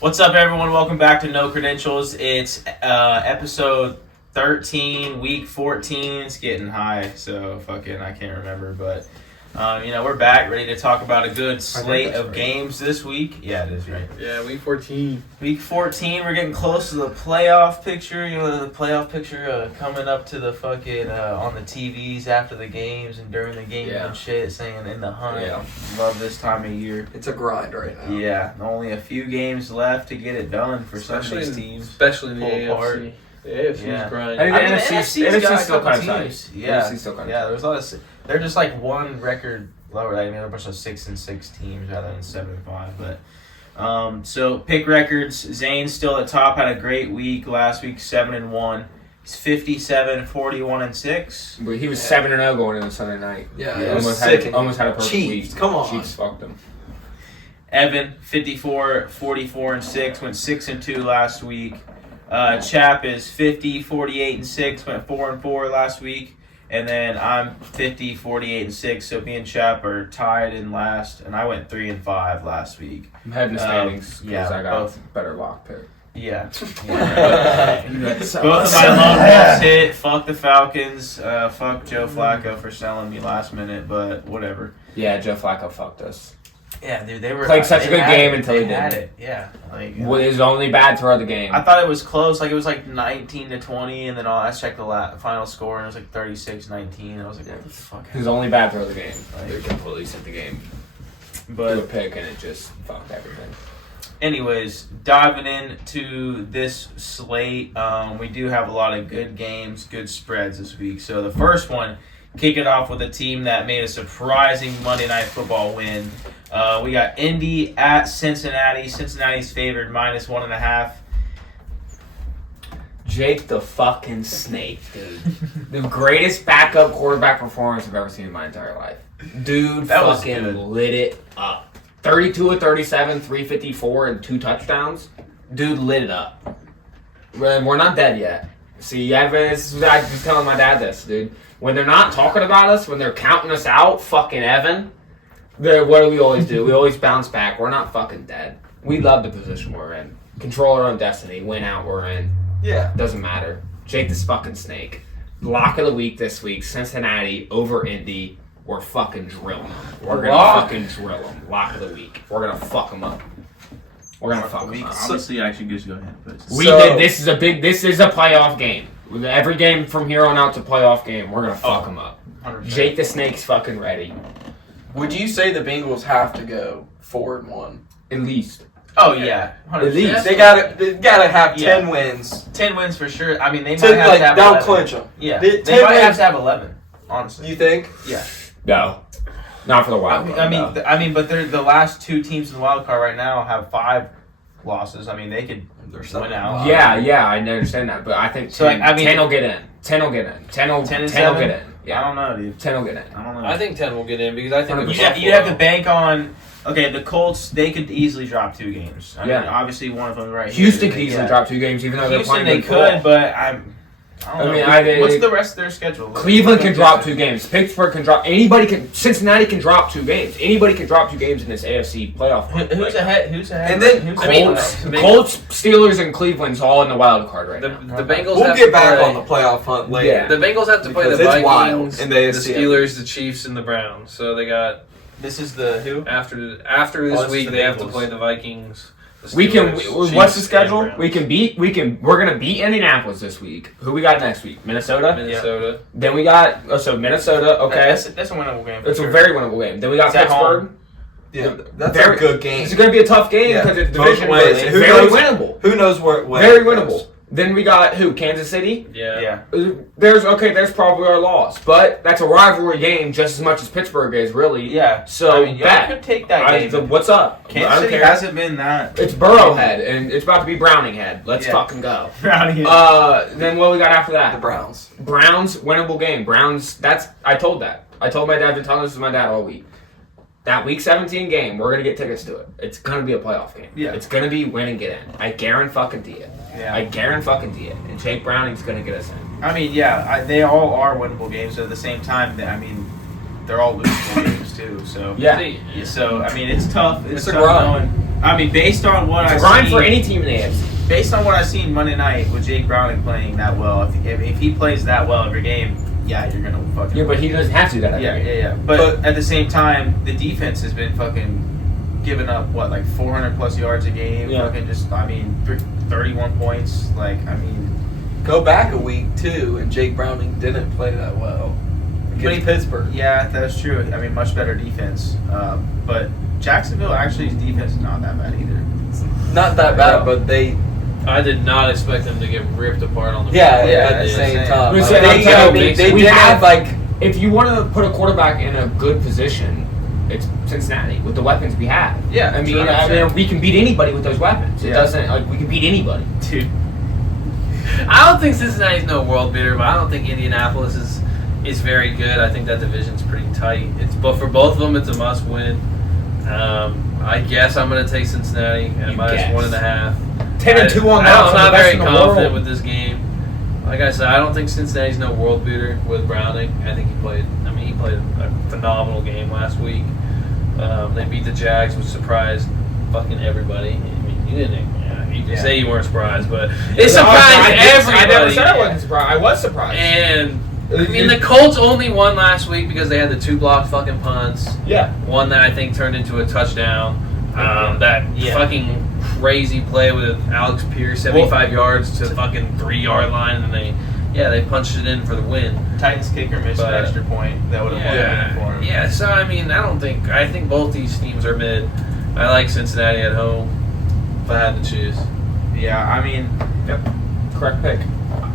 What's up, everyone? Welcome back to No Credentials. It's episode 13, week 14. It's getting high, so fucking I can't remember. But, we're back, ready to talk about a good slate of games this week. Yeah, it is, right? Yeah, week 14. Week 14, we're getting close to the playoff picture. The playoff picture coming up to the fucking on the TVs after the games and during the game and shit, saying in the hunt. Yeah. Love this time of year. It's a grind right now. Yeah, only a few games left to get it done for some of these teams. Especially in the AFC. The AFC's grind. I mean, the NFC's got still kind of teams. tight. Yeah, NFC's still kind of there's a lot of. They're just like one record lower. Like, they're a bunch of 6-6 teams rather than 7-5. But so pick records. Zane's still at top. Had a great week last week. 7-1. He's 57, 41-6. But he was 7-0 going into Sunday night. Yeah, he almost had a perfect week. Come on, Chiefs fucked him. Evan 54, 44-6. Went 6-2 last week. Chap is 50, 48-6. Went 4-4 last week. And then I'm 50, 48-6. So me and Chap are tied in last. And I went 3-5 last week. I'm heading the standings because I got both. a better lock pick. Yeah. Both of my lone wolves hit. Fuck the Falcons. Fuck Joe Flacco for selling me last minute, but whatever. Yeah, Joe Flacco fucked us. Yeah, dude, they were played such a good game until he had didn't. it. Yeah, Well, it was only bad throughout the game. I thought it was close. Like, it was like 19-20, and then I checked the final score, and it was like 36-19. I was like, what the fuck? It was only bad throughout the game. Like, They completely sent the game. But Do a pick and it just fucked everything. anyways, diving into this slate, we do have a lot of good games, good spreads this week. So the first one, kick it off with a team that made a surprising Monday Night Football win. We got Indy at Cincinnati. Cincinnati's favored -1.5. Jake the fucking Snake, dude. The greatest backup quarterback performance I've ever seen in my entire life. Dude That was fucking good. lit it up. 32 of 37, 354, and 2 touchdowns. Dude lit it up. We're not dead yet. See, I was telling my dad this, dude. When they're not talking about us, when they're counting us out, fucking Evan, what do we always do? We always bounce back. We're not fucking dead. We love the position we're in. Control our own destiny. Win out, we're in. Yeah. Doesn't matter. Jake this fucking Snake. Lock of the week this week. Cincinnati over Indy. We're fucking drilling them. We're gonna fucking drill them. Lock of the week. We're gonna fuck them up. We're gonna fuck them up. Obviously, I should just go ahead. But This is a playoff game. Every game from here on out to playoff game. We're gonna fuck them up. 100%. Jake the Snake's fucking ready. Would you say the Bengals have to go 4-1? At least. Oh yeah, 100%. At least. They gotta have 10 wins. 10 wins for sure. I mean, they might To, have to have they'll 11. clinch them. Yeah, The they 10 might have wins- to have 11. Honestly, You think? yeah. No. Not for the wild card. I mean, but they're the last two teams in the wild card right now have 5 losses. I mean, they could win out. Yeah, I understand that, but I think 10, So, I mean, 10 will get in. 10 will get in. 10 will 10 and get 7? in. Yeah. I don't know, dude. 10 will get in. I don't know. I think 10 will get in because I think you have to bank on. Okay, the Colts, they could easily drop 2 games. I mean, Yeah. obviously one of them right Houston here. could easily drop 2 games, even though they're Houston, playing they good football. could, but I don't know. What's the rest of their schedule? Cleveland can drop 2 games. Pittsburgh can drop. Cincinnati can drop 2 games. Anybody can drop 2 games in this AFC playoff. Who's ahead? Who's ahead? And then Colts, Steelers, and Cleveland's all in the wild card right now. The Bengals. We'll have get to back play, on the playoff hunt later. Yeah. The Bengals have to play the Because it's wild Vikings, in the the AFC. Steelers, the Chiefs, and the Browns. So they got This is the who? after this this is week the they have to Bengals. play the Vikings. The We can. Steelers, What's the Chiefs, schedule? and Browns. We're gonna beat Indianapolis this week. Who we got next week? Minnesota. Minnesota. Then we got Minnesota. Okay, That's a winnable game. it's a very winnable game. Then we got It's at Pittsburgh. home. Yeah, that's Very- a good game. It's going to be a tough game Yeah. because it's Both division, but ways. it's Who very knows- winnable. Who knows where it Very goes. winnable. Then we got who? Kansas City. Yeah. There's probably our loss, but that's a rivalry game just as much as Pittsburgh is, really. Yeah. So I mean, y'all bet. could take that game. What's up? I Kansas don't City care. hasn't been that. It's Burrowhead, and it's about to be Browninghead. Let's Yeah. fucking go. Brownie. Then what we got after The that? Browns. Browns, winnable game. Browns. I told that. I told my dad. I've been telling this to my dad all week. That Week 17 game, we're gonna get tickets to it. It's gonna be a playoff game. Yeah. It's gonna be win and get in. I guarantee it. Yeah. I guarantee it. And Jake Browning's gonna get us in. I mean, yeah, they all are winnable games. But at the same time, they're all losable games too. So Yeah. So I mean, it's tough. It's a tough grind. knowing I mean, based on what It's I've a grind seen, for any team in the AFC. based on what I've seen Monday night with Jake Browning playing that well, if he plays that well every game, yeah, you're gonna fucking. Yeah, but he doesn't have to do that every game. Yeah. But at the same time, the defense has been fucking giving up what, like 400 plus yards a game. Yeah. Fucking just, I mean, 31 points. Like, I mean, Go back a week too, and Jake Browning didn't play that well against Pittsburgh. yeah, that's true. I mean, much better defense. But Jacksonville actually's defense is not that bad either. Not that bad, but I did not expect them to get ripped apart on the at Yeah, the it's same insane. time. Listen, Like, I'm telling you, they we did have- have like If you want to put a quarterback in a good position, it's Cincinnati with the weapons we have. Yeah, I mean, 100%. we can beat anybody with those weapons. It Yeah. doesn't like we can beat anybody. Dude. I don't think Cincinnati's no world beater, but I don't think Indianapolis is very good. I think that division's pretty tight. But for both of them, it's a must win. I guess I'm going to take Cincinnati at You minus guess. 1.5. 10-2 on I'm that. not very confident with this game. Like I said, I don't think Cincinnati's no world beater with Browning. I think he played a phenomenal game last week. They beat the Jags, which surprised fucking everybody. I mean, you didn't. You can say you weren't surprised, but it surprised everybody. I never said I wasn't surprised. I was surprised. And I mean, the Colts only won last week because they had the 2 blocked fucking punts. Yeah. One that I think turned into a touchdown. That Yeah. fucking crazy play with Alex Pierce, 75 yards to fucking 3-yard line, and they punched it in for the win. Titans kicker missed an extra point that would have won the game for him. Yeah, so I mean, I think both these teams are mid. I like Cincinnati at home if I had to choose. Yeah, I mean, Correct pick.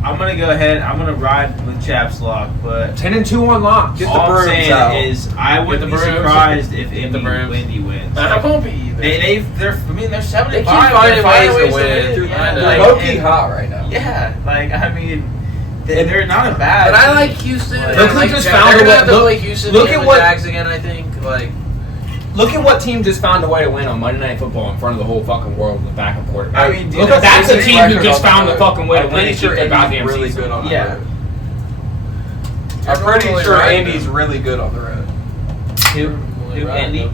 I'm gonna go ahead. I'm gonna ride with Chaps Lock, but 10-2 on locks. Get the all I'm brooms saying out. is I Get wouldn't the be brooms. surprised if Get the brooms. Indy wins. I won't be either. They're 75. They keep finding They're ways to win. Yeah, I know. they're low-key hot right now. Yeah, like I mean, they're not a bad. But I team. like Houston. Look and I who like just Jags. found They're a gonna way- have to look- play Houston look and at the what- Jags again. I think like. Look at what team just found a way to win on Monday Night Football in front of the whole fucking world with backup quarterback. I mean, dude, look at that's a his team who record just on the found the road. fucking way to I'm win pretty and sure keep their Andy's goddamn really season. good on the Yeah. road. I'm pretty You're sure right, Andy's though. really good on the road. Who Indy?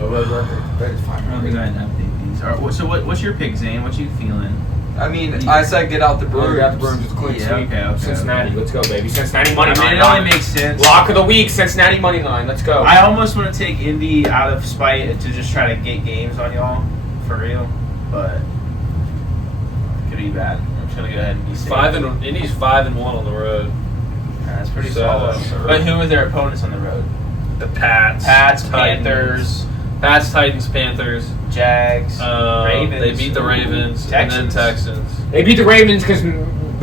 I'm gonna go ahead and update these. All right, so what's your pick, Zane? What you feeling? I mean, I said get out the Brewers. Got the Brewers. Brewers. It's a clean Yeah, sweep. okay. Cincinnati, let's go, baby. Cincinnati money I mean, line. it only makes sense. Lock of the week, Cincinnati money line. Let's go. I almost want to take Indy out of spite to just try to get games on y'all, for real, but it could be bad. I'm just gonna go ahead and be safe. Indy's 5-1 on the road. That's pretty So, solid. But who are their opponents on the road? The Pats, Pats, Titans, Panthers, Titans, Panthers. Jags, Ravens. They beat the Ravens and then Texans. They beat the Ravens because the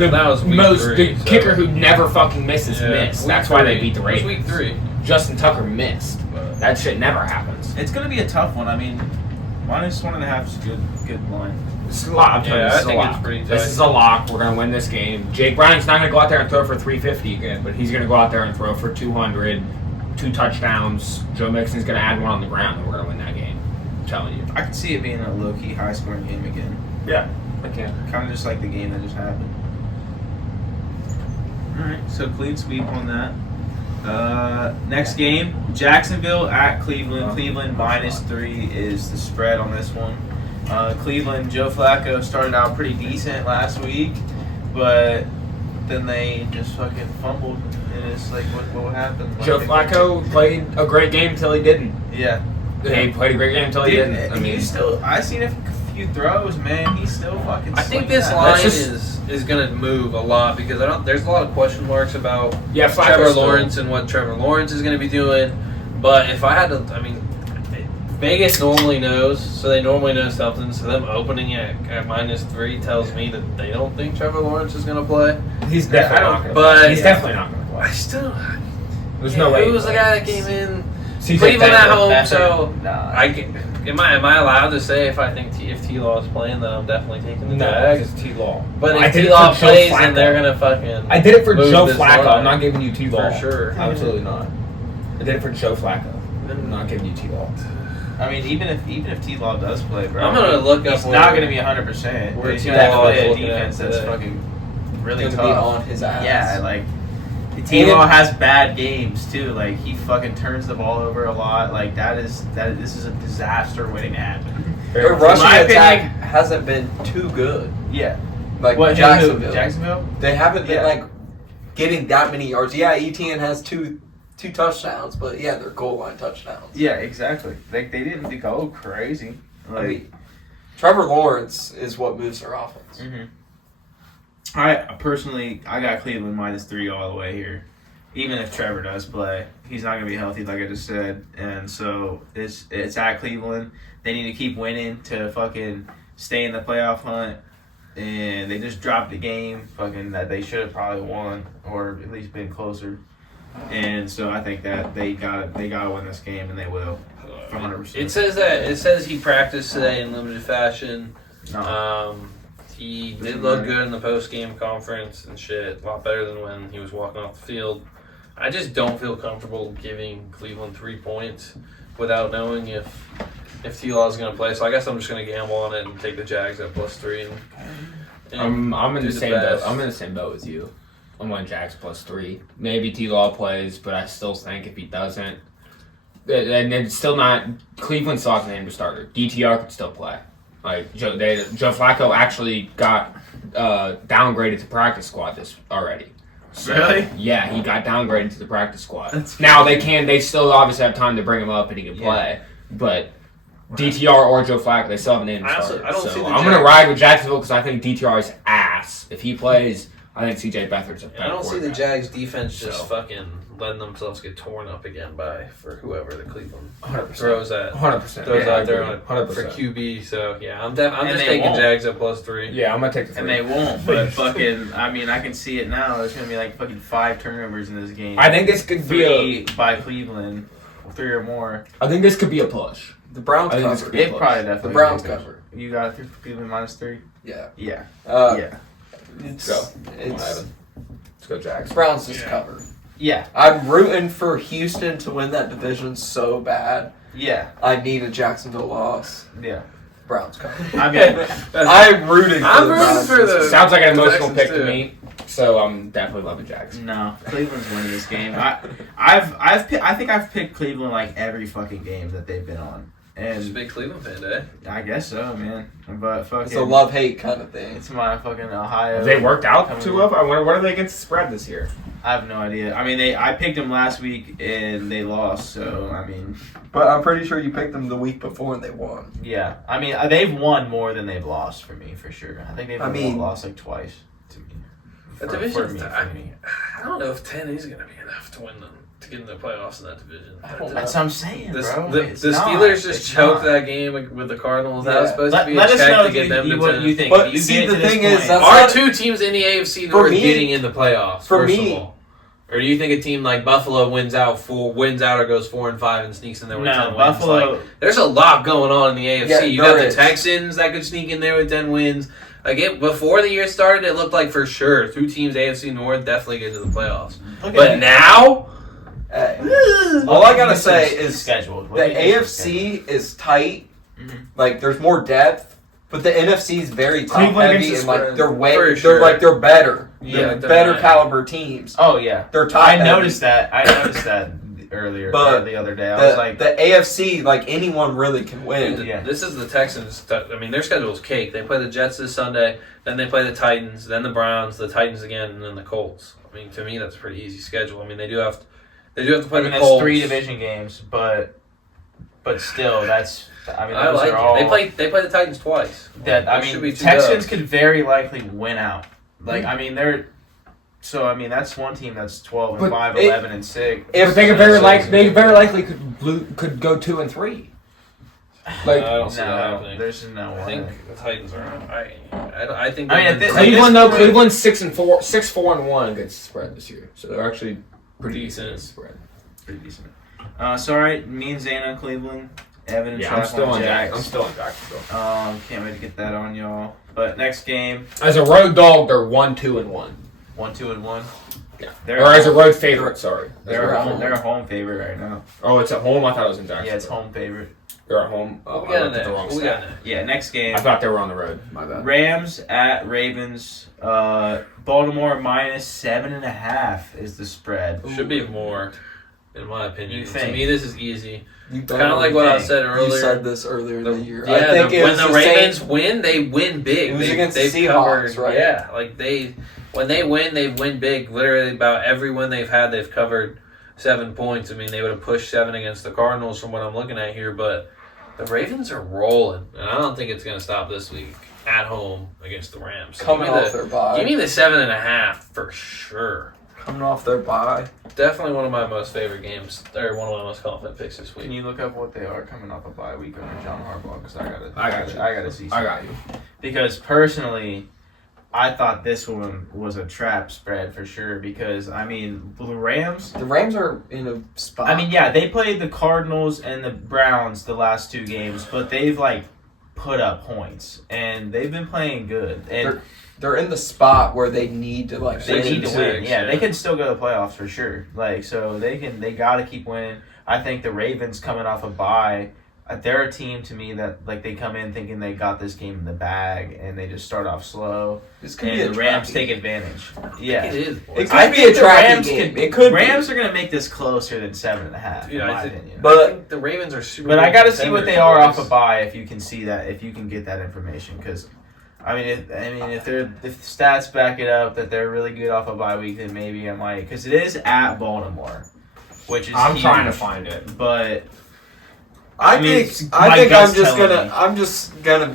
That was week most 3, the so- kicker who never fucking misses Yeah, missed. week That's why they 3. beat the It was Ravens. week 3. Justin Tucker missed. That shit never happens. It's gonna be a tough one. I mean, -1.5 is a good line. This is a lock. I'm telling you, Yeah, this I is a think lock. it's pretty This tight. is a lock. We're gonna win this game. Jake Browning's not gonna go out there and throw for 350 again, but he's gonna go out there and throw for 200, 2 touchdowns. Joe Mixon's gonna add one on the ground, and we're gonna win that game. I'm telling you. I can see it being a low-key, high-scoring game again. Yeah, I can. Kind of just like the game that just happened. All right, so clean sweep on that. Next game, Jacksonville at Cleveland. Cleveland -3 is the spread on this one. Cleveland, Joe Flacco started out pretty decent last week, but then they just fucking fumbled, and it's like, what happened? Like, Joe they- Flacco played a great game until he didn't. Yeah. He played a great game until he Dude, didn't. I mean, I seen a few throws, man. He's still fucking. I think slinging this that. line That's just- is going to move a lot because there's a lot of question marks about yeah, Flacco's Trevor still- Lawrence and what Trevor Lawrence is going to be doing. But if I had to, I mean, Vegas normally knows, so they normally know something. So them opening at -3 tells me that they don't think Trevor Lawrence is going to play. He's definitely not gonna. but- he's definitely not gonna play. I still. There's no way. Who was the guy that came in? CJ Cleveland at Beathard. home, so Nah. am I allowed to say if I think if T-Law is playing, then I'm definitely taking the No, Jags? it's T-Law. But I if did it T-Law for Joe plays, Flacco. then they're gonna fucking. I did it for move Joe this Flacco. line. I'm not giving you T-Law. For sure. Absolutely not. I did it for Joe Flacco. I'm not giving you T-Law. I mean, even if T-Law does play, bro, I'm gonna look up He's where- not gonna be 100%. where He's T-Law gonna have to is play a looking at defense that's today. fucking really Gonna tough. be on his ass. Yeah, like T-Law has bad games too. Like he fucking turns the ball over a lot. Like this is a disaster waiting to happen. Their rushing attack hasn't been too good. Yeah. Like What, Jacksonville. Jacksonville? They haven't been like getting that many yards. Yeah, ETN has two touchdowns, but yeah, they're goal line touchdowns. Yeah, exactly. Like they didn't go crazy. Like I mean, Trevor Lawrence is what moves their offense. mm-hmm. I got Cleveland -3 all the way here. Even if Trevor does play, he's not gonna be healthy, like I just said. And so it's at Cleveland. They need to keep winning to fucking stay in the playoff hunt. And they just dropped a game, fucking that they should have probably won or at least been closer. And so I think that they gotta win this game, and they will, 100%. It says he practiced today in limited fashion. No. He did look good in the post-game conference and shit. A lot better than when he was walking off the field. I just don't feel comfortable giving Cleveland 3 points without knowing if T-Law is going to play. So I guess I'm just going to gamble on it and take the Jags at +3. And I'm in do the same boat. best. I'm in the same boat as you. I'm on Jags +3. Maybe T-Law plays, but I still think if he doesn't, and it's still not. Cleveland still has a name to starter. DTR could still play. Like Joe Flacco actually got downgraded to practice squad already. So, Really? Yeah, he got downgraded to the practice squad. Now they still obviously have time to bring him up and he can play, but. DTR or Joe Flacco, they still have a name to start. I don't see the I'm going to ride with Jacksonville because I think DTR is ass. If he plays, I think CJ Beathard's a better I don't see the quarterback. Jags defense just fucking letting themselves get torn up again for whoever the Cleveland 100%. throws at. 100%. Throws Yeah, out there I agree. for 100%. QB. So yeah, I'm And just they taking won't. Jags at +3. Yeah, I'm going to take the 3. And they won't, but fucking, I mean, I can see it now. There's going to be like fucking 5 turnovers in this game. I think this could be 3 by Cleveland, 3 or more. I think this could be a push. The Browns I think it's cover. good. It probably definitely. The Browns will. cover. You got Cleveland -3? Yeah. Yeah. Yeah. Let's go. It's Let's go Jags. Browns just cover. Yeah. I'm rooting for Houston to win that division so bad. Yeah. I need a Jacksonville loss. Yeah. Browns cover. I mean, I'm rooting for I'm the rooting Browns. for the- Sounds like an emotional Texans pick too. to me, so I'm definitely loving Jags. no, Cleveland's winning this game. I think I've picked Cleveland like every fucking game that they've been on, Just a and big Cleveland fan, eh? I guess so, man. But fucking, It's a love-hate kind of thing. it's my fucking Ohio. Have they worked out coming too in. well? I wonder what are they against the spread this year? I have no idea. I mean, I picked them last week and they lost. So I mean, But I'm pretty sure you picked them the week before and they won. yeah. I mean, they've won more than they've lost for me, for sure. I think they've lost like twice to me. That For division, me. I don't know if 10 is going to be enough to win them, to get in the playoffs in that division. That's what I'm saying, bro. The It's not. Steelers just It's choked not. that game with the Cardinals. That Yeah. was supposed to be Let a us check know to get them to what 10. you think. But If you see, get the to this thing is, point- that's Are not- 2 teams in the AFC For North me- getting in the playoffs? for first me- of all? Or do you think a team like Buffalo wins out or goes 4-5 and sneaks in there with 10 wins? Buffalo. Like, there's a lot going on in the AFC. Yeah, You got there the is. Texans that could sneak in there with 10 wins. Again, before the year started, it looked like for sure 2 teams AFC North definitely get to the playoffs. But now, Hey. All I gotta say is scheduled. the AFC is tight. Mhm. Like there's more depth, but the NFC is very top Cleveland heavy against and the like spread. they're For they're sure. like they're better. Yeah, They're they're better right. caliber teams. Oh yeah, They're top I heavy. noticed that. earlier, But or the other day. I was like, the AFC, like anyone really can win. Yeah. this is the Texans. I mean, their schedule is cake. They play the Jets this Sunday, then they play the Titans, then the Browns, the Titans again, and then the Colts. I mean, to me, that's a pretty easy schedule. I mean, they do have to play I mean, the that's Colts. 3 division games, but still, that's. I mean, I those like are all. it. They play the Titans twice. That I That should mean, be 2 Texans dubs. could very likely win out. Like, I mean, they're. So I mean, that's one team that's 12 and But 5, it- 11 and 6. If they could very likely could go 2 and 3. Like I don't see that No, happening. there's no I way. think the Titans are. I think. I mean, they're at this- pretty Cleveland this though, point- Cleveland's 6-4-1 against the spread this year, so they're actually pretty decent against the spread. Pretty decent. So all right, me and Zane on Cleveland, Evan and Yeah, I'm Trav still on Jags. Jack. I'm still on Jacksonville. Can't wait to get that on y'all. But next game, As a road dog, they're 1-2-1. 1, 2, and 1. Yeah. They're Or as a road favorite, sorry. They're a home favorite right now. Oh, it's at home. I thought it was in Jacksonville. Yeah, it's home favorite. They're at home. What I looked at the wrong stat. Yeah, next game. I thought they were on the road. My bad. Rams at Ravens. Baltimore -7.5 is the spread. Should be more, in my opinion. You To think? me, this is easy. You Kind of like what I said earlier. You said this earlier in the year. Yeah, I think it when was the the Ravens same- win, they win big. It was they, against the they've Seahawks, covered, right? Yeah, like when they win, they win big. Literally, about every win they've had, they've covered 7 points. I mean, they would have pushed 7 against the Cardinals from what I'm looking at here, but the Ravens are rolling, and I don't think it's going to stop this week at home against the Rams. So coming off their bye. give me the 7.5 for sure. Coming off their bye. Definitely one of my most favorite games, or one of my most confident picks this week. Can you look up what they are coming off a bye week under John Harbaugh? Because I got you. I gotta see. I got you. Because personally, I thought this one was a trap spread for sure. Because I mean, the Rams. The Rams are in a spot. I mean, yeah, they played the Cardinals and the Browns the last 2 games, but they've like put up points and they've been playing good. And they're in the spot where they need to like. they Six need and to win. six, Yeah, yeah. they can still go to the playoffs for sure. Like, so they got to keep winning. I think the Ravens coming off a bye, they're a team to me that like they come in thinking they got this game in the bag and they just start off slow. This could be And a the Rams trappy take game. advantage. Yeah. It is. It boys. could I be think a the trappy Rams game. can. It could be. Rams are gonna make this closer than 7.5, Dude, in I my think- opinion. I But think the Ravens are super. But I got to see what they are off boys. a bye. If you can see that, if you can get that information, because I mean, if the stats back it up that they're really good off a bye week, then maybe I might. Because it is at Baltimore, which is I'm huge, trying to find it. But I mean, think my I'm gut's just telling gonna me. I'm just gonna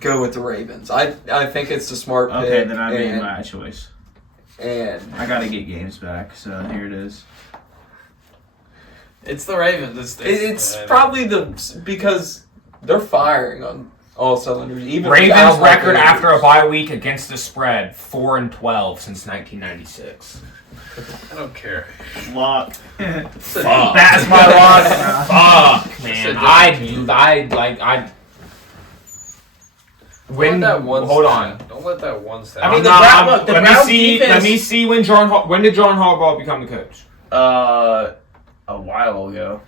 go with the Ravens. I think it's a smart pick. okay, then I made and, my choice. and I got to get games back, so here it is. It's the Ravens. it's probably because they're firing on all cylinders. Even Ravens without record Rodgers. after a bye week against the spread 4-12 since 1996. I don't care. Lock. Fuck. That's my loss. Fuck, man. When that one hold stat. on. Don't let that one stat. I mean, Let me Browns see. defense- Let me see when when did John Harbaugh become the coach? A while ago.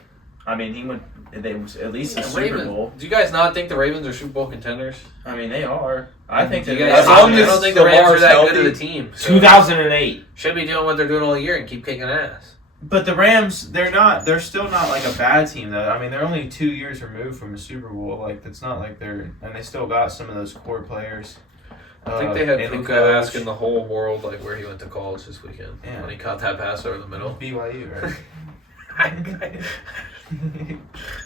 I mean, he went. They was at least a the Super Ravens. Bowl. Do you guys not think the Ravens are Super Bowl contenders? I mean, they are. I think Do that you they guys, As are. long I as don't think the Ravens are Lamar's that good of healthy. a team. So 2008. should be doing what they're doing all year and keep kicking ass. But the Rams, they're not. They're still not like a bad team though. I mean, they're only 2 years removed from a Super Bowl. Like, it's not like they're, and they still got some of those core players. I think they had and the Puka coach. asking the whole world like where he went to college this weekend Yeah. when he caught that pass over the middle. BYU, right?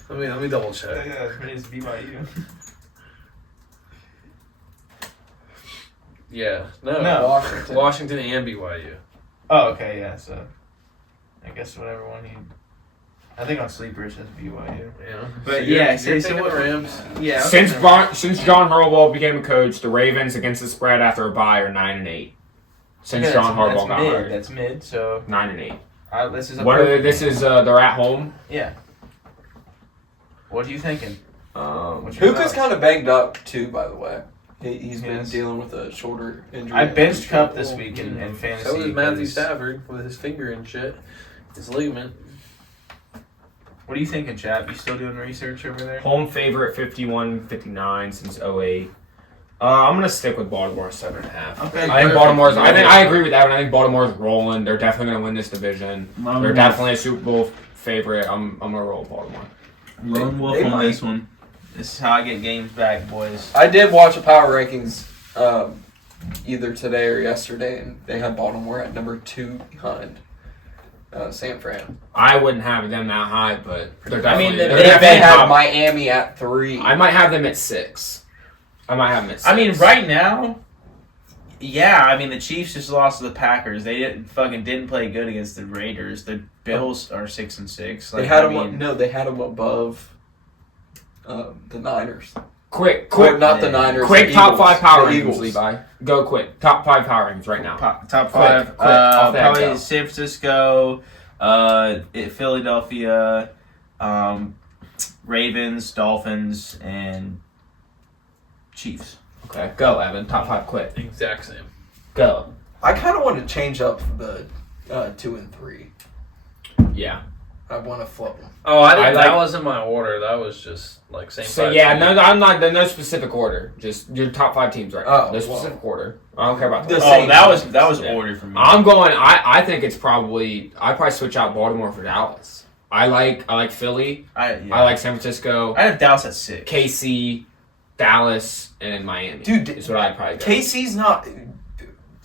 Let me double check. Yeah, but it's BYU. Yeah, no, No. Washington. Washington and BYU. Oh, okay, yeah. So, I guess whatever one he. I think on sleeper it says BYU. Yeah, But you're- yeah, you're so thinking what- the Rams. Yeah. Since John Harbaugh became a coach, the Ravens against the spread after a bye are 9-8. Since John Harbaugh got mid. hired, That's mid. So 9-8. this is a What are perfect this game. is they're at home. Yeah. What are you thinking? What's your Puka's thoughts? kind of banged up too, by the way. He's been Yes. dealing with a shoulder injury. I benched Cup this week in fantasy. So did Matthew 'cause- Stafford with his finger and shit, his ligament. What are you thinking, Chap? You still doing research over there? Home favorite 51-59 since 08. I'm gonna stick with Baltimore 7.5. Okay, I think perfect. Baltimore's. I agree with that. I think Baltimore's rolling. They're definitely gonna win this division. They're definitely a Super Bowl favorite. I'm gonna roll Baltimore. Lone Wolf They on might. this one. This is how I get games back, boys. I did watch a power rankings either today or yesterday, and they had Baltimore at number 2 behind San Fran. I wouldn't have them that high, but they're I mean, definitely. they- they're They definitely had top. Miami at 3. I might have them at 6. I might have them at 6. I mean, right now, yeah. I mean, the Chiefs just lost to the Packers. They didn't play good against the Raiders. The Bills are 6-6. They had they had them above the Niners. Quick, Not the Niners. quick the top Eagles. 5 power The rankings, Eagles. Levi. Go quick. Top 5 power rankings right now. Top 5. quick, off the head, Probably go. San Francisco, Philadelphia, Ravens, Dolphins, and Chiefs. Okay, go Evan. Top 5 quick. Exact same. Go. I kind of want to change up the 2 and 3. Yeah. I want to flip them. Oh, I think I that like- wasn't my order. That was just like same. So five yeah, teams. no, I'm not. No specific order. Just your top 5 teams right now. Oh, No specific order. I don't care about the The order. same that was Yeah. order for me. I'm going. I think it's probably. I probably switch out Baltimore for Dallas. I like Philly. I like San Francisco, I have Dallas at 6. KC, Dallas, and Miami. Dude, is what I'd probably go. KC's not.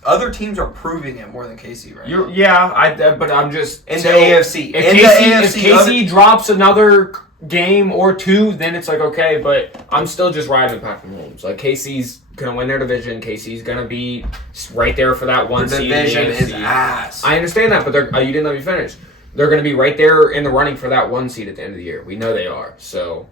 Other teams are proving it more than KC right now. But I'm just In the so AFC. If In KC, the if AFC, KC drops another game or 2, then it's like okay. But I'm still just riding the Patrick Mahomes. Like KC's gonna win their division. KC's gonna be right there for that one the seed. division in the is AFC. ass. I understand that, but you didn't let me finish. They're going to be right there in the running for that 1 seed at the end of the year. We know they are. So,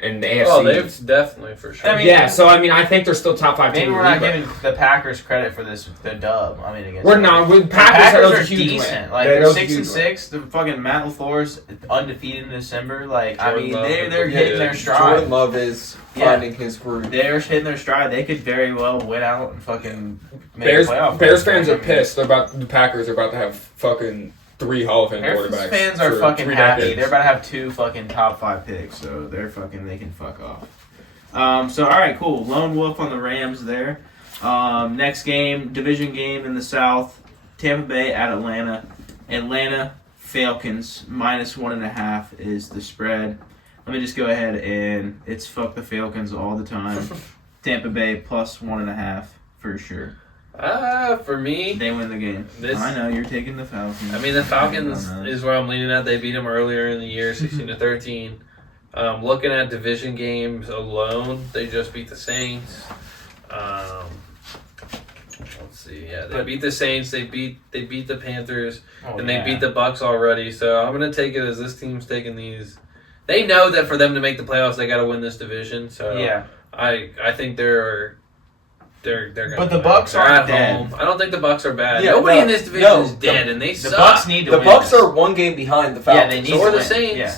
and the AFC. Oh, they've definitely for sure. I mean, yeah. So I think they're still top 5 teams. maybe we're in the not league, giving the Packers credit for the dub. I mean, against We're them. not. With The Packers, that was a are huge decent. win. Like That they're was a 6 and huge win. 6. The fucking Matt LaFleur's undefeated in December. Like I Jordan mean, Love they're is hitting good. their stride. Jordan Love is Yeah. finding his groove. They're hitting their stride. They could very well win out and fucking make Bears a playoff. Bears run. fans are pissed. They're about the Packers are about to have fucking 3 Hall of Fame Bears quarterbacks. fans are for fucking 3 happy. decades. They're about to have 2 fucking top 5 picks, so they can fuck off. So all right, cool. Lone Wolf on the Rams there. Next game, division game in the South. Tampa Bay at Atlanta. Atlanta Falcons -1.5 is the spread. Let me just go ahead and it's fuck the Falcons all the time. Tampa Bay +1.5 for sure. For me, They win the game. This- I know you're taking the Falcons. I mean the Falcons I know. is where I'm leaning at. They beat them earlier in the year, 16-13. Looking at division games alone, they just beat the Saints. Let's see. Yeah, they beat the Saints. They beat the Panthers. Oh, And yeah. they beat the Bucks already, so I'm gonna take it as this team's taking these. They know that for them to make the playoffs, they got to win this division. So Yeah. I think they're gonna. But the win. Bucks They're aren't at dead. home. I don't think the Bucks are bad. Yeah, Nobody no, in this division no, is dead, the- and they The suck. Bucks need to The win Bucks this. are 1 game behind the Yeah, Falcons. they need So to are the win. Saints. Yeah.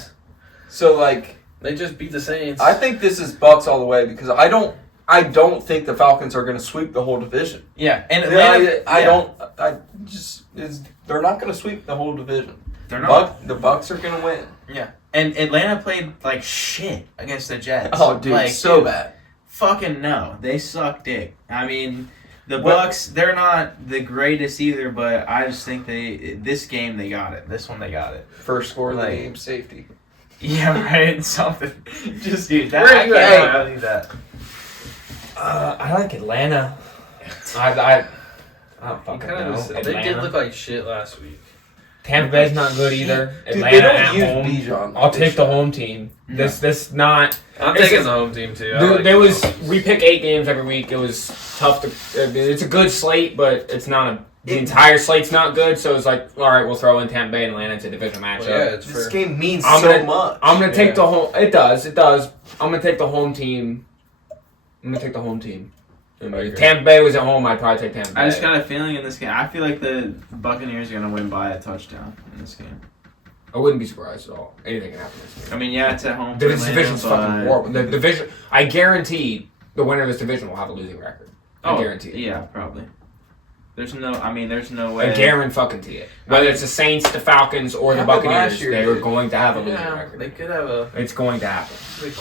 So like, They just beat the Saints. I think this is Bucks all the way because I don't think the Falcons are going to sweep the whole division. Yeah, and Atlanta, They're not going to sweep the whole division. They're not. The Bucks are going to win. Yeah, and Atlanta played like shit against the Jets. Oh, dude, like, so dude, bad. Fucking no, they suck dick. I mean, the Well- Bucks, they're not the greatest either, but I just think this game they got it. This one they got it. First score of the Like- game, safety. Yeah, right. Something. Just dude, that Where I are you can't at? believe that. I like Atlanta. I don't fucking know. They did Atlanta. look like shit last week. Tampa Bay's not good either. Dude, Atlanta they don't at use home. Bijan. I'll take the home team. This not. I'm It's- taking the home team too. I There, like there the was Falcons. we pick 8 games every week. It was tough to. It's a good slate, but it's not the entire slate's not good. So it's like, all right, we'll throw in Tampa Bay and Atlanta. It's a division matchup. Well, yeah, it's This for. game means I'm so gonna- much. I'm gonna take Yeah. the home. It does. I'm gonna take the home team. I'm gonna take the home team. agree. If Tampa Bay was at home, I'd probably take Tampa Bay. I just got a feeling in this game. I feel like the Buccaneers are gonna win by a touchdown in this game. I wouldn't be surprised at all. Anything can happen in this game. I mean, yeah, it's at home. The for Atlanta, division's but- fucking horrible. The division. I guarantee the winner of this division will have a losing record. I guarantee it. Yeah, probably. There's no way. I guarantee it. Whether it's the Saints, the Falcons, or the Happened last Buccaneers, year, they are dude. going to have a losing Yeah, record. they could have a. It's going to happen.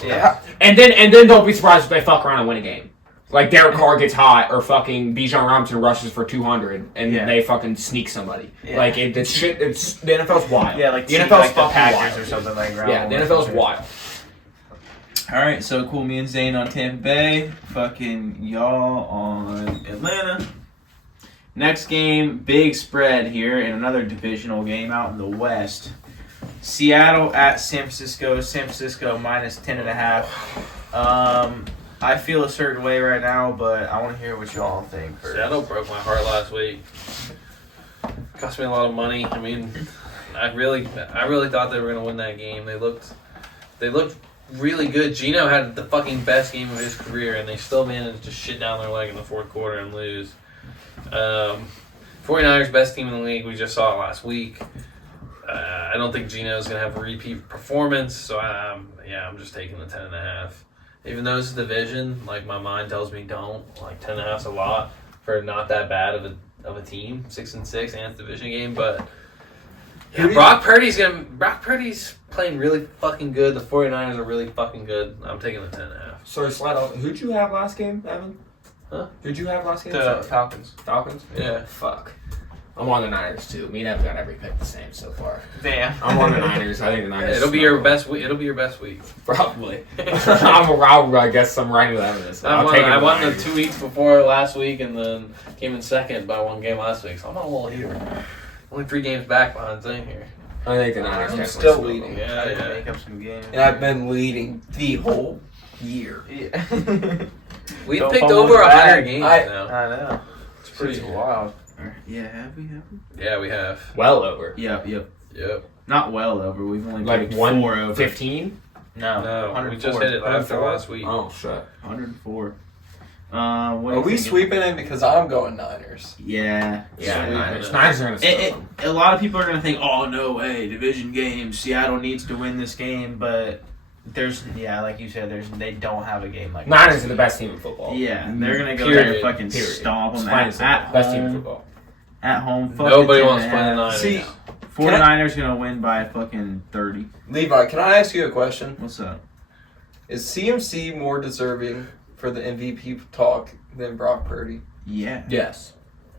Yeah. And then don't be surprised if they fuck around and win a game. Like Derek Carr gets hot, or fucking Bijan Robinson rushes for 200, and Yeah. they fucking sneak somebody. Yeah. Like it's shit. It's the NFL's wild. Yeah, like the team NFL's like the fucking Packers wild. or something like that. Yeah, the NFL's wild. All right, so cool. Me and Zane on Tampa Bay. Fucking y'all on Atlanta. Next game, big spread here in another divisional game out in the West. Seattle at San Francisco. San Francisco -10.5. I feel a certain way right now, but I want to hear what y'all think first. Seattle broke my heart last week. Cost me a lot of money. I mean, I really thought they were gonna win that game. They looked really good. Gino had the fucking best game of his career, and they still managed to shit down their leg in the fourth quarter and lose. 49ers best team in the league. We just saw it last week. I don't think Gino's gonna have a repeat performance, so I'm just taking the 10.5. Even though it's a division, like my mind tells me don't. Like 10.5's a lot for not that bad of a team, 6-6, and it's a division game. But Yeah, Brock Purdy's playing really fucking good. The 49ers are really fucking good. I'm taking the 10.5. Sorry, slide off. Who'd you have last game, Evan? Huh? Who'd you have last game? The Sorry. Falcons. Falcons? Yeah. Fuck. I'm on the Niners too. Me and Evan got every pick the same so far. Damn. I'm on the Niners. I think the Niners. It'll be your best week. It'll be your best week. Probably. I guess I'm right with Evan this. I won the 2 weeks before last week, and then came in second by 1 game last week. So I'm on a little here. Only 3 games back behind Zane here. I think the Niners. I'm definitely still smoke leading. them. I Yeah, can yeah. make up some games. And I've been leading the whole year. Yeah. We've Don't picked fumble over the 100 bag. games I now. I know. It's pretty wild. Yeah, have we? Yeah, we have. Well over. Yep. Yep. Not well over. We've only Like picked 4 over. 115. No, No, we 104. just hit it after 104? last week. Oh shit. 104. What Are do you we think? sweeping it because I'm going Niners? Yeah. Yeah, Sweet. Niners. Niners are gonna smoke them. A lot of people are gonna think, oh no way, division game. Seattle needs to win this game, but like you said, they don't have a game like Niners this. are the best team in football. Yeah, they're gonna go Period. there and fucking Period. stomp them It's fine. at Best team in home. football. At home, fuck Nobody the wants to 10 play the and a half. Niners. See, 49ers gonna win by fucking 30. Levi, can I ask you a question? What's up? Is CMC more deserving for the MVP talk than Brock Purdy? Yeah. Yes.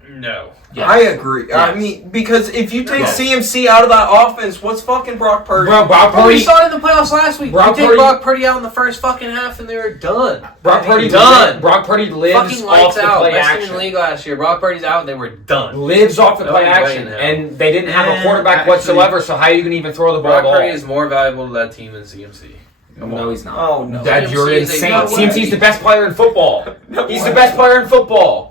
No. Yes. I agree. I Yes. mean, because if you take Yes. CMC out of that offense, what's fucking Brock Purdy? Bro, Brock But we Purdy. saw it in the playoffs last week. Brock You take Purdy- Brock Purdy out in the first fucking half, and they were done. Brock Purdy done. Brock Purdy lives Fucking off lights the out. play Best team in action. the league last year. Brock Purdy's out, and they were done. Lives off the No play way action, in hell. and they didn't have a quarterback Actually- whatsoever. So how are you gonna even throw the ball? Brock at all? Purdy is more valuable to that team than CMC. No, he's not. Oh, no. Dad, you're CMC is a insane. no way. CMC's the best player in football. No He's way. the best player in football.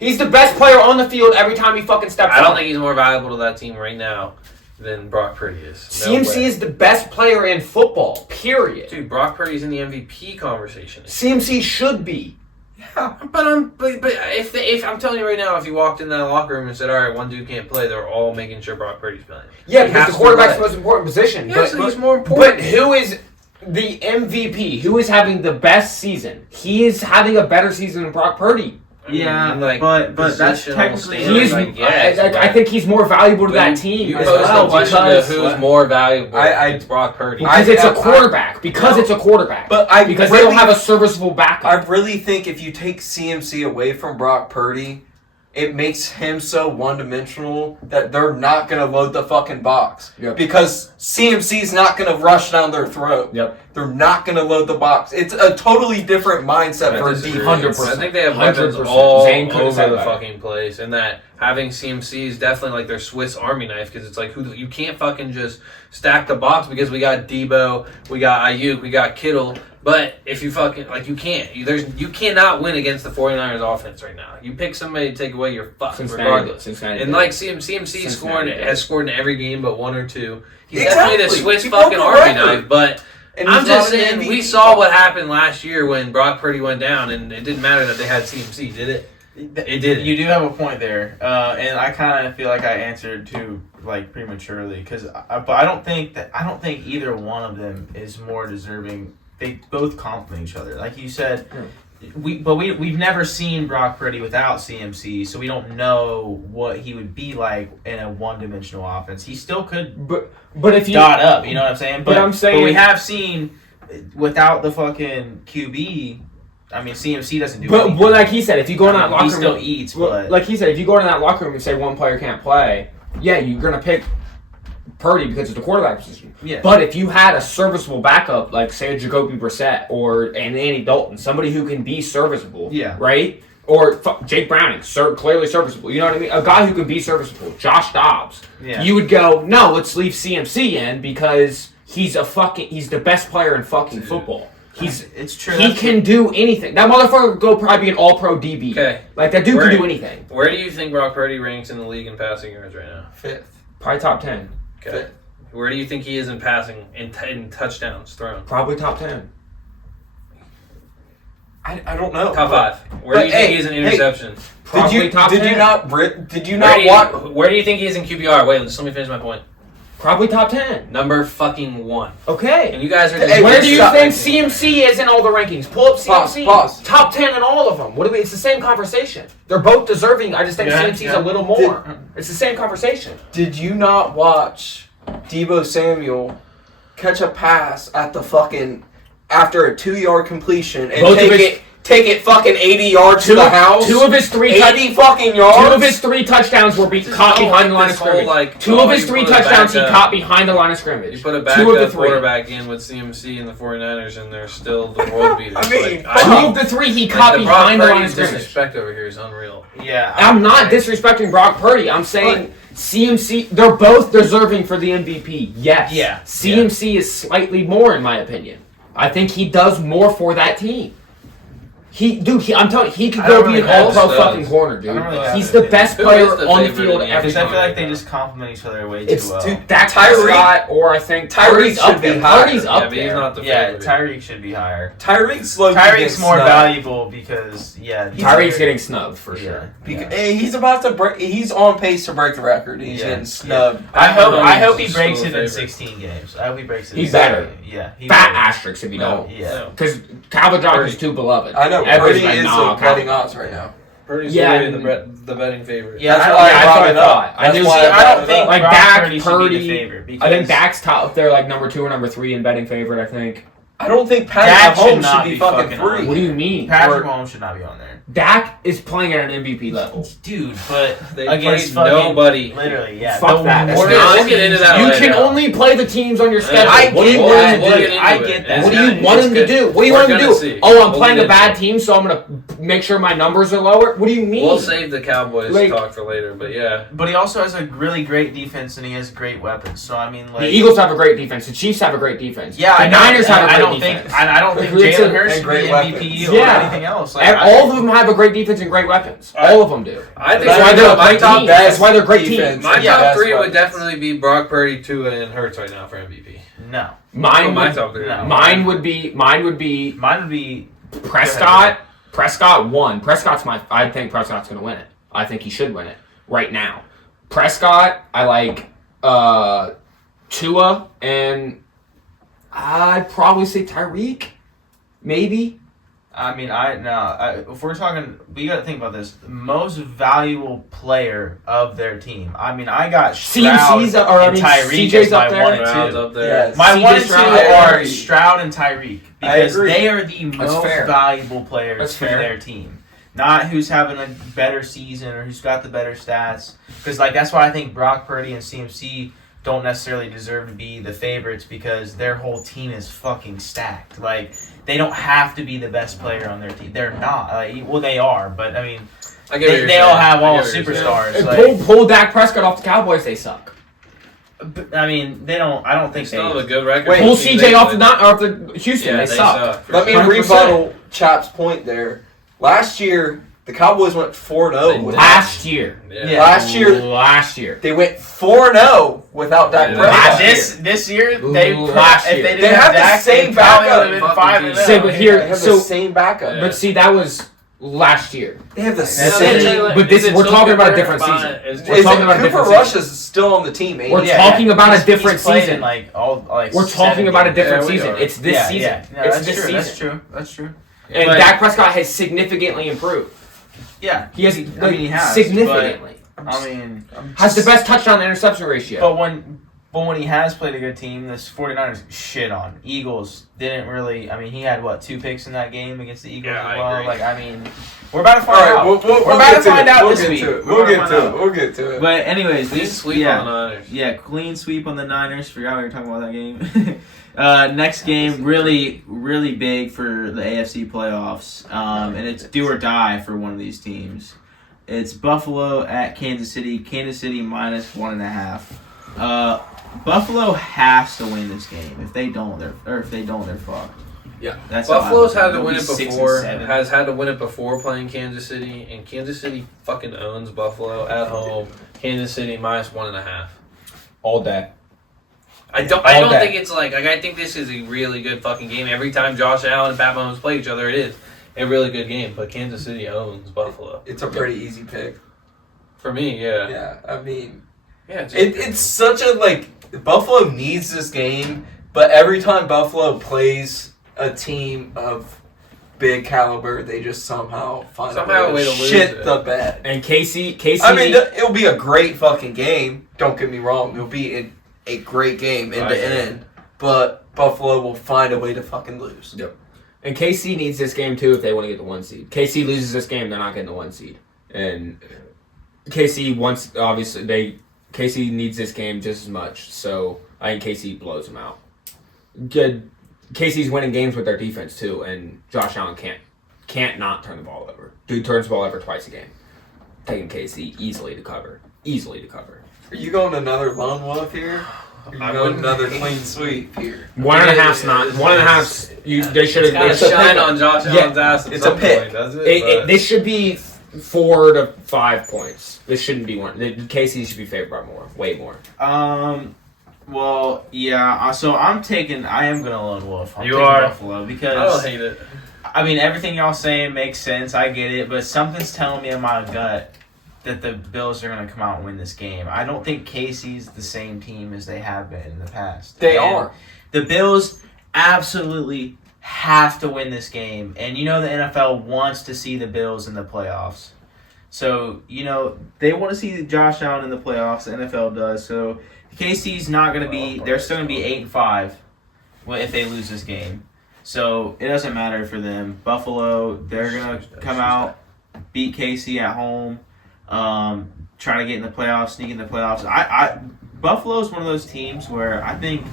He's the best player on the field every time he fucking steps I don't on. think he's more valuable to that team right now than Brock Purdy is. No CMC way. is the best player in football, period. Dude, Brock Purdy's in the MVP conversation. CMC should be. But if I'm telling you right now, if you walked in that locker room and said, all right, one dude can't play, they're all making sure Brock Purdy's playing. Yeah, He because has the to quarterback's play. the most important position. Yeah, so he's more But important. who is the MVP? Who is having the best season? He is having a better season than Brock Purdy. Yeah, like, but that's positional technically standards, He is. I guess, I think he's more valuable to that team You as posed well the question of because, who's more valuable. I- it's Brock Purdy. because I- it's a I- quarterback. Because no. it's a quarterback. But I because really, they don't have a serviceable backup. I really think if you take CMC away from Brock Purdy, it makes him so one-dimensional that they're not going to load the fucking box. Yep. Because CMC's not going to rush down their throat. Yep. They're not going to load the box. It's a totally different mindset for a disagree. defense. 100%. I think they have weapons 100%. all Zane couldn't over say the that. fucking place, and that having CMC is definitely like their Swiss Army knife because it's like you can't fucking just stack the box because we got Debo, we got Ayuk, we got Kittle. But if you fucking you can't, you cannot win against the 49ers offense right now. You pick somebody to take away, you're fucked regardless. Cincinnati And did. like CMC has scored in every game but 1 or 2. He's Exactly. definitely the Swiss He broke fucking the Army record. knife, but. And I'm he's just not an saying, we MVP. saw what happened last year when Brock Purdy went down, and it didn't matter that they had CMC, did it? It didn't. You do have a point there, and I kind of feel like I answered too prematurely because, but I don't think either one of them is more deserving. They both complement each other, like you said. We've never seen Brock Purdy without CMC, so we don't know what he would be like in a one-dimensional offense. He still could But if you dot up, you know what I'm saying? But I'm saying- we have seen without the fucking QB. I mean, CMC doesn't do But anything. well, like he said, if you go in that locker he room, still eats, well, but like he said, if you go in that locker room and say one player can't play, yeah, you're gonna pick Purdy because it's the quarterback position. yeah. But if you had a serviceable backup, like say a Jacoby Brissett or an Andy Dalton, somebody who can be serviceable, Yeah. right? Or Jake Browning, clearly serviceable. You know what I mean? A guy who can be serviceable, Josh Dobbs. Yeah. You would go, no, let's leave CMC in because he's the best player in fucking football. It's true. He can do anything. That motherfucker would go probably be an all-pro DB. Okay. Like, that dude Where- can do anything. Where do you think Brock Purdy ranks in the league in passing yards right now? 5th. Probably top 10. Okay. Fifth. Where do you think he is in passing, in touchdowns thrown? Probably top 10. I don't know. Top 5. Where But do you think hey, he is in hey, interceptions? Probably top 10. Did you not Where watch? do you think he is in QBR? Wait, just let me finish my point. Probably top 10. Number fucking 1. Okay. And you guys are. Hey, Where do you stop. think CMC is in all the rankings? Pull up CMC. Pause. Top 10 in all of them. What do we? It's the same conversation. They're both deserving. I just think Yeah, CMC's yeah. a little more. It's the same conversation. Did you not watch Deebo Samuel catch a pass at the fucking after a 2-yard completion and Both of take it fucking 80 yards to the house? Two of his three 80 fucking yards. Two of his 3 touchdowns were caught behind the line of scrimmage. Two of his 3 touchdowns he caught behind the line of scrimmage. You put a 2 of the backup 3. quarterback in with CMC and the 49ers, and they're still the world beaters. I mean, like, 2 of the 3 he caught the Brock behind the line Purdy of scrimmage. disrespect over here is unreal. Yeah. I'm not disrespecting Brock Purdy. I'm saying CMC, they're both deserving for the MVP. Yes. Yeah. CMC is slightly more, in my opinion. I think he does more for that team. I'm telling you, he could I go don't be really an have all-pro those. fucking corner, I dude. don't really have He's an the best Who player is the on the favorite field in the every Because I time. feel like they just complement each other way It's too well. Dak Tyreek- Prescott, or I think Tyreek Purdy's up should be there. higher. Purdy's Yeah, up but he's there. not the Yeah, favorite. Tyreek should be higher. Tyreek's low. Tyreek's more valuable because Tyreek's getting snubbed for sure. Hey, he's about to break. He's on pace to break the record. He's getting snubbed. I hope he He's breaks still it the in favorite. 16 games. I hope he breaks it. He's in 16 better. games. Yeah. He Fat will. asterisks if you don't. Yeah. Because Calvin Johnson's too beloved. I know. Everybody's Purdy like, is nah, the betting Calvin. odds right now. Purdy's Yeah, already and- the betting favorite. Yeah, That's I, why yeah, I I brought it thought. up. I That's knew why he- I don't think Like Brock Dak, Purdy should be the Purdy. favorite because I think Dak's top up there, like number 2 or number 3 in betting favorite, I think. I don't think Dak Patrick should Mahomes not should be be fucking fucking free. What do you mean? Patrick Mahomes should not be on there. Dak is playing at an MVP level. Dude, but They against played fucking nobody. literally, yeah. Fuck that. more We'll get into that You later. can only play the teams on your schedule. I What do you get want that. him We'll to get do? into I it. get that. What do It's you want it's him to good. do? What do you We're want him to gonna do? see. Oh, I'm We'll playing get a bad into it. team, so I'm going to make sure my numbers are lower? What do you mean? We'll save the Cowboys Like- talk for later, but yeah. But he also has a really great defense and he has great weapons. So I mean, like The Eagles have a great defense. The Chiefs have a great defense. yeah, the I know. Niners have a great I don't defense. think, and I don't think It's a- Jalen Hurts and should great be weapons. MVP or Yeah. anything else. And all of them have a great defense and great weapons. All of them do. I think That's why they're a my great top team. That's why they're great teams. defense. My Yeah, top that's 3 what- would definitely be Brock Purdy, Tua, and Hurts right now for MVP. No, Mine my would, top 3. no. mine would be mine would be Prescott. Prescott won. I think Prescott's going to win it. I think he should win it right now. Prescott, I like Tua, and I'd probably say Tyreek, maybe. I mean, if we're talking, we got to think about this. The most valuable player of their team. I mean, I got Stroud CMC's up, or I and mean, Tyreek CJ's as up my there. 1 and Stroud's 2. up there. Yes. My CJ 1 and 2 Stroud, I are agree. Stroud and Tyreek I because agree. they are the That's most fair. valuable players That's to fair. their team. Not who's having a better season or who's got the better stats. Because that's why I think Brock Purdy and CMC don't necessarily deserve to be the favorites because their whole team is fucking stacked. Like, they don't have to be the best player on their team. They're not. Well, they are, but I mean, I get what you're they all saying. have I all get what you're saying. superstars. And Like, pull Dak Prescott off the Cowboys, they suck. I mean, they don't. I don't They think still have they. a good record. Wait, Pull They CJ off play. the Houston, Yeah, they suck. for Let me sure. 100%. rebuttal Chap's point there. Last year, the Cowboys went 4-0. They Last year. Yeah. Last year, they went 4-0 without Dak Yeah. Prescott. This year, Last if year. they didn't They have have the Dak, same they probably backup. would have been 5-0. Say, but here- They have so- the same backup. Yeah. But see, that was last year. They have the That's same. it. But this- we're talking about a different season. We're Is talking it about a Cooper different Rush season. is still on the team, ain't We're he? talking about a He's different played season. in We're We're talking about a different Yeah, we season. are. It's this season. Yeah. No, it's that's this true. season. That's true. And But- Dak Prescott has significantly improved. Yeah. He has he has. significantly. I mean, Has the best touchdown to interception ratio. But when he has played a good team, this 49ers shit on. Eagles didn't really. I mean, he had 2 picks in that game against the Eagles Yeah, as I well. agree. Like, I mean, we're about to All find right, out. we'll about get to to find it. out We'll this get week. to it. We're We'll gonna get find to out. it. We'll get to it. But anyways, Clean sweep on the Niners. Yeah, clean sweep on the Niners. Forgot we were talking about that game. Next game, really, really big for the AFC playoffs, and it's do or die for one of these teams. It's Buffalo at Kansas City. Kansas City minus 1.5. Buffalo has to win this game. If they don't, they're fucked. Yeah. That's how I Buffalo's look at had it. to They'll win be it 6 and before. 7. Has had to win it before playing Kansas City, and Kansas City fucking owns Buffalo at home. Kansas City minus 1.5. all day. I don't All day. think it's like I think this is a really good fucking game. Every time Josh Allen and Pat Mahomes play each other, it is a really good game. But Kansas City owns Buffalo. It's a pretty easy pick. For me, yeah. Yeah, I mean, Yeah, it's such a Buffalo needs this game, but every time Buffalo plays a team of big caliber, they just somehow find Somehow a way to lose shit it. the bed. And Casey. I mean, it'll be a great fucking game. Don't get me wrong. It'll be a great game end to end. But Buffalo will find a way to fucking lose. Yep. And KC needs this game too if they want to get the 1 seed. KC loses this game, they're not getting the 1 seed. And KC wants, obviously, KC needs this game just as much. So I think KC blows them out. Good. KC's winning games with their defense too, and Josh Allen can't not turn the ball over. Dude turns the ball over twice a game. Taking KC easily to cover. Are you going another lone wolf here? Or I you going wouldn't another be. clean sweep here? 1.5's not. 1.5's. They should have. It's gotta shine on Josh Allen's ass at It's some a pick. point, does it? This should be 4 to 5 points. This shouldn't be 1. KC should be favored by more, way more. Well, yeah. So I am gonna lone wolf. I'm You taking are? Buffalo because I don't hate it. I mean everything y'all saying makes sense. I get it, but something's telling me in my gut that the Bills are gonna come out and win this game. I don't think KC's the same team as they have been in the past. They And are. The Bills absolutely have to win this game, and you know the NFL wants to see the Bills in the playoffs. So you know they want to see Josh Allen in the playoffs. The NFL does. So KC's not going to be. They're still going to be 8-5 if they lose this game. So it doesn't matter for them. Buffalo, they're going to come out, beat KC at home, try to get in the playoffs, sneak in the playoffs. Buffalo's one of those teams where I think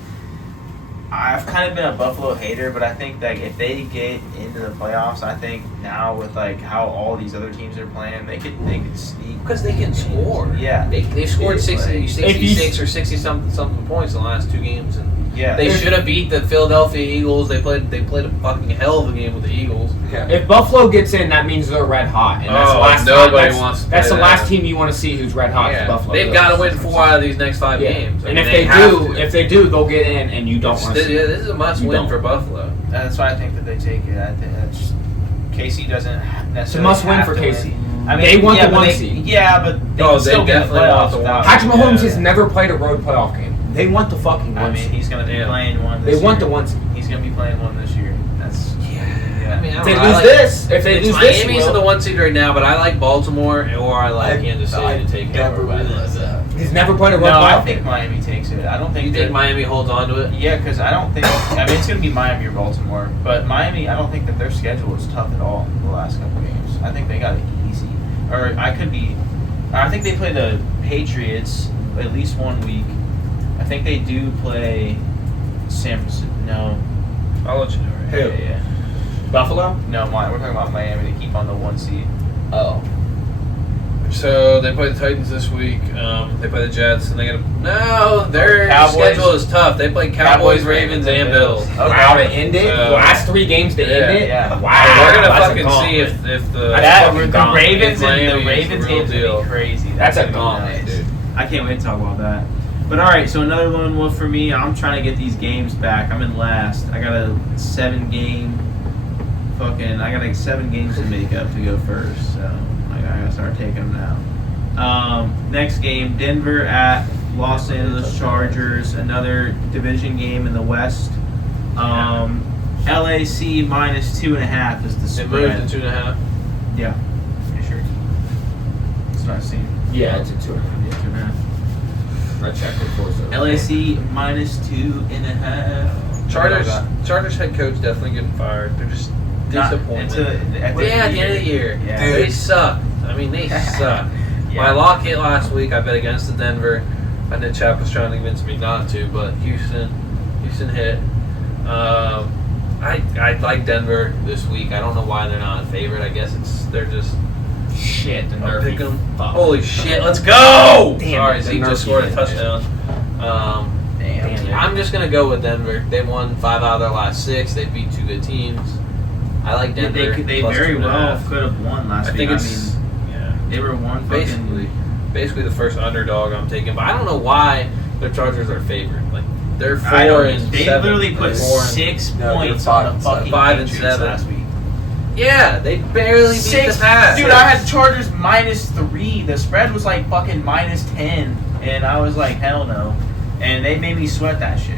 I've kind of been a Buffalo hater, but I think that if they get into the playoffs, I think now with like how all these other teams are playing, they could sneak. Because they can score. Yeah. They scored It's 66 or 60 something points in the last 2 games, and Yeah. they should have beat the Philadelphia Eagles. They played a fucking hell of a game with the Eagles. Yeah. If Buffalo gets in, that means they're red hot, and that's the Oh, last nobody time. wants to That's play the last that. team you want to see who's red hot. is Buffalo. They've got to win 4 out of these next 5 Yeah. games. I And mean, if they have do, to. they'll get in, and you don't want to see. This is a must You win don't. for Buffalo. That's why I think that they take it. I think that's KC doesn't necessarily. It's a must win have for to KC. win. I mean, They want yeah, the but 1 they- seed. Yeah, but they Oh, can they still get in the definitely want playoffs the without. 1 Patrick Mahomes Yeah. has never played a road playoff game. They want the fucking I 1 mean, seed. he's going to be Yeah. playing one. They This want year. the 1 seed. He's going to be playing one this year. That's I mean, I If don't they know, lose I like- this, if they It's lose this, Miami's in the 1 seed right now, but I like Baltimore or I like Kansas City I to take never over by realized the that. he's never played a road no. I playoff think game. Miami takes it. I don't think. You think that- Miami holds on to it? Yeah, because I don't think. I mean, it's going to be Miami or Baltimore, but Miami. I don't think that their schedule is tough at all the last couple games. I think they got it easy. Or I could be. I think they play the Patriots at least 1 week. I think they do play San Francisco. No. I'll let you know. Right? Who? Yeah. Buffalo? No, we're talking about Miami to keep on the 1 seed. Oh. So they play the Titans this week. They play the Jets, and they got their Cowboys. schedule is tough. They play Cowboys, Ravens, and Bills. Okay. Wow, to end it? So- The last 3 games to end it? Yeah. Wow. We're gonna that's a fucking gauntlet. see if the That's fucking the gauntlet. Ravens and Miami the is Ravens the real game's gonna deal. be crazy. That's a gonna be gauntlet, nice. dude. I can't wait to talk about that. But all right, so another lone wolf for me. I'm trying to get these games back. I'm in last. I got a 7 games to make up to go first. So I gotta start taking them now. Next game, Denver at Los Angeles Chargers. Another division game in the West. LAC minus 2.5 is the They spread. moved to 2.5. Yeah, pretty sure. That's what I've seen. Yeah, it's a 2.5. Yeah, 2.5. I checked before. So LAC minus 2.5. Chargers head coach definitely getting fired. They're just disappointed. At the At the end of the year. Yeah. Dude. They suck. I mean, they suck. Yeah. My lock hit last week. I bet against the Denver. I know Chap was trying to convince me not to, but Houston hit. I like Denver this week. I don't know why they're not a favorite. I guess they're just shit, the I'll nerfy. pick 'em. Fuck. Holy shit! Let's go! Damn Sorry, it, the Zeke just nerfy scored a hit, touchdown. Damn it. I'm just gonna go with Denver. They won 5 out of their last 6. They beat 2 good teams. I like Denver. They plus very 2.5. well could have won last I week. think it's they were one basically the first underdog I'm taking, but I don't know why the Chargers are favored. Like they're 4 I don't, and they 7. literally put They're 4 and- 6 No, they're points 5 on and the fucking 5 and Patriots 7 last week. Yeah, they barely beat 6. the Pats. Dude, I had Chargers minus 3. The spread was like fucking minus 10, and I was like, hell no. and they made me sweat that shit.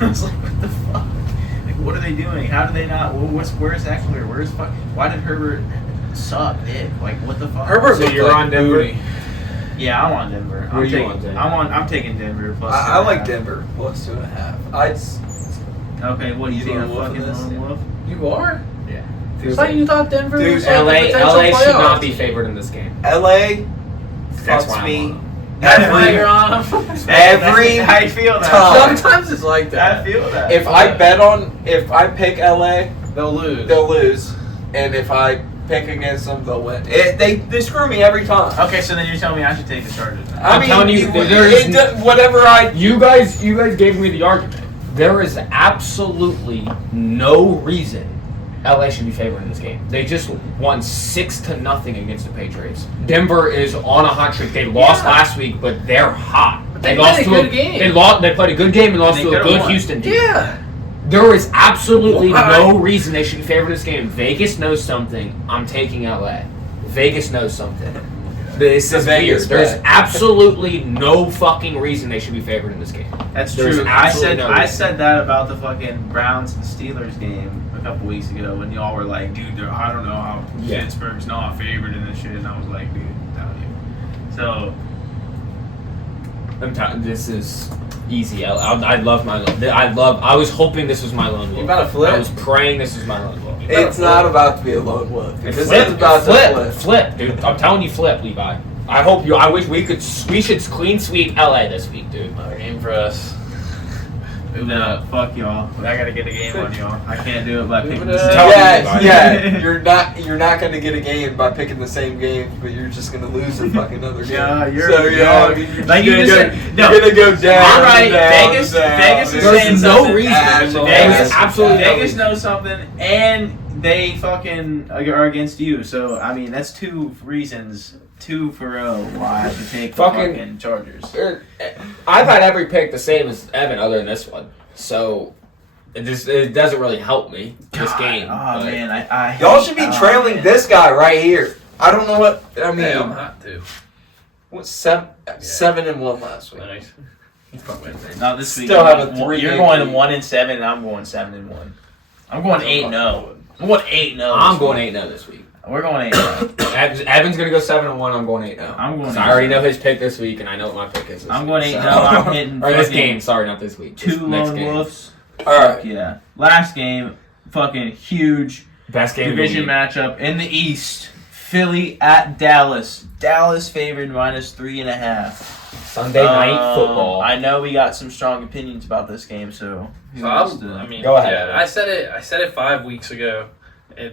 I was like, what the fuck? Like, what are they doing? How do they not? Where's Eckler? Where's fuck? Why did Herbert suck dick? Like, what the fuck? Herbert, So you're on Denver? booty. Yeah, I'm on Denver. Who are you on, Denver? I'm taking Denver plus. I like 2.5. Denver plus 2.5. Okay, what do you You think? lone A wolf fucking in this? lone wolf? You are? Yeah. I thought you thought Denver Dude, was like a LA potential should playoff not be team. favored in this game. LA That's fucks why I'm me on them. That's why every you're on. every I feel that. time. Sometimes it's like I that. feel that. If I pick LA, They'll lose. they'll lose, and if I pick against them, they'll win. They screw me every time. Okay, so then you're telling me I should take the Chargers. Then. I'm telling you, whatever I You guys gave me the argument. There is absolutely no reason LA should be favored in this game. They just won 6-0 against the Patriots. Denver is on a hot streak. They lost last week, but they're hot. They lost played a good game. They played a good game and lost They to a could've good won. Houston team. Yeah. There is absolutely Why? no reason they should be favored in this game. Vegas knows something. I'm taking LA. Vegas knows something. This The is Vegas weird. There's bet. absolutely no fucking reason they should be favored in this game. That's There's true. absolutely no I reason. said that about the fucking Browns and Steelers game a couple weeks ago when y'all were like, dude, I don't know how Yeah. Pittsburgh's not favored in this shit, and I was like, dude, I'm telling you. So This is easy. I love my. I was hoping this was my lone wolf. You about to flip? I was praying this was my lone wolf. It's not about to be a lone wolf. This Flip, is about to flip, dude. I'm telling you, flip, Levi. I hope you. I wish we could. We should clean sweep LA this week, dude. Another game for us. no, fuck y'all. I gotta get a game on y'all. I can't do it by picking Move the it same. up. Tell me, Yeah, Levi. yeah. You're not going to get a game by picking the same game, but you're just going to lose a fucking other game. Yeah, you're. so yeah, I mean, you're like just you gonna just go, said. No. you're gonna go down. All right, down, Vegas. down, Vegas is down. saying There's no something. reason. Vegas- There's absolutely no Vegas reason. knows something, and they fucking are against you. So I mean, that's 2 reasons, 2 for why I should take the Fucking- fucking Chargers. I've had every pick the same as Evan, other than this one. So it doesn't really help me this game. Oh but- man, I Y'all should be trailing man. this guy right here. I don't know what I mean. Yeah, I'm hot too. What 7-1 last week? Nice. Not this week. Still have a 3 You're game going lead. 1-7, and I'm going 7-1. I'm going 8-0. I'm going 8-0. I'm going 8-0 this week. We're going 8-0. Evan's gonna go 7-1. I'm going 8-0. I'm going 'Cause I already know his pick this week, and I know what my pick is. This I'm week, going 8-0. I'm hitting or this fucking game. Sorry, not this week. This 2 next lone game. wolves. All right. Yeah. Last game, fucking huge Best game division of the matchup in the East. Philly at Dallas. Dallas favored -3.5. week. Sunday night football. I know we got some strong opinions about this game, so who So wants to- I mean, Go ahead, yeah, Evan. I said it 5 weeks ago.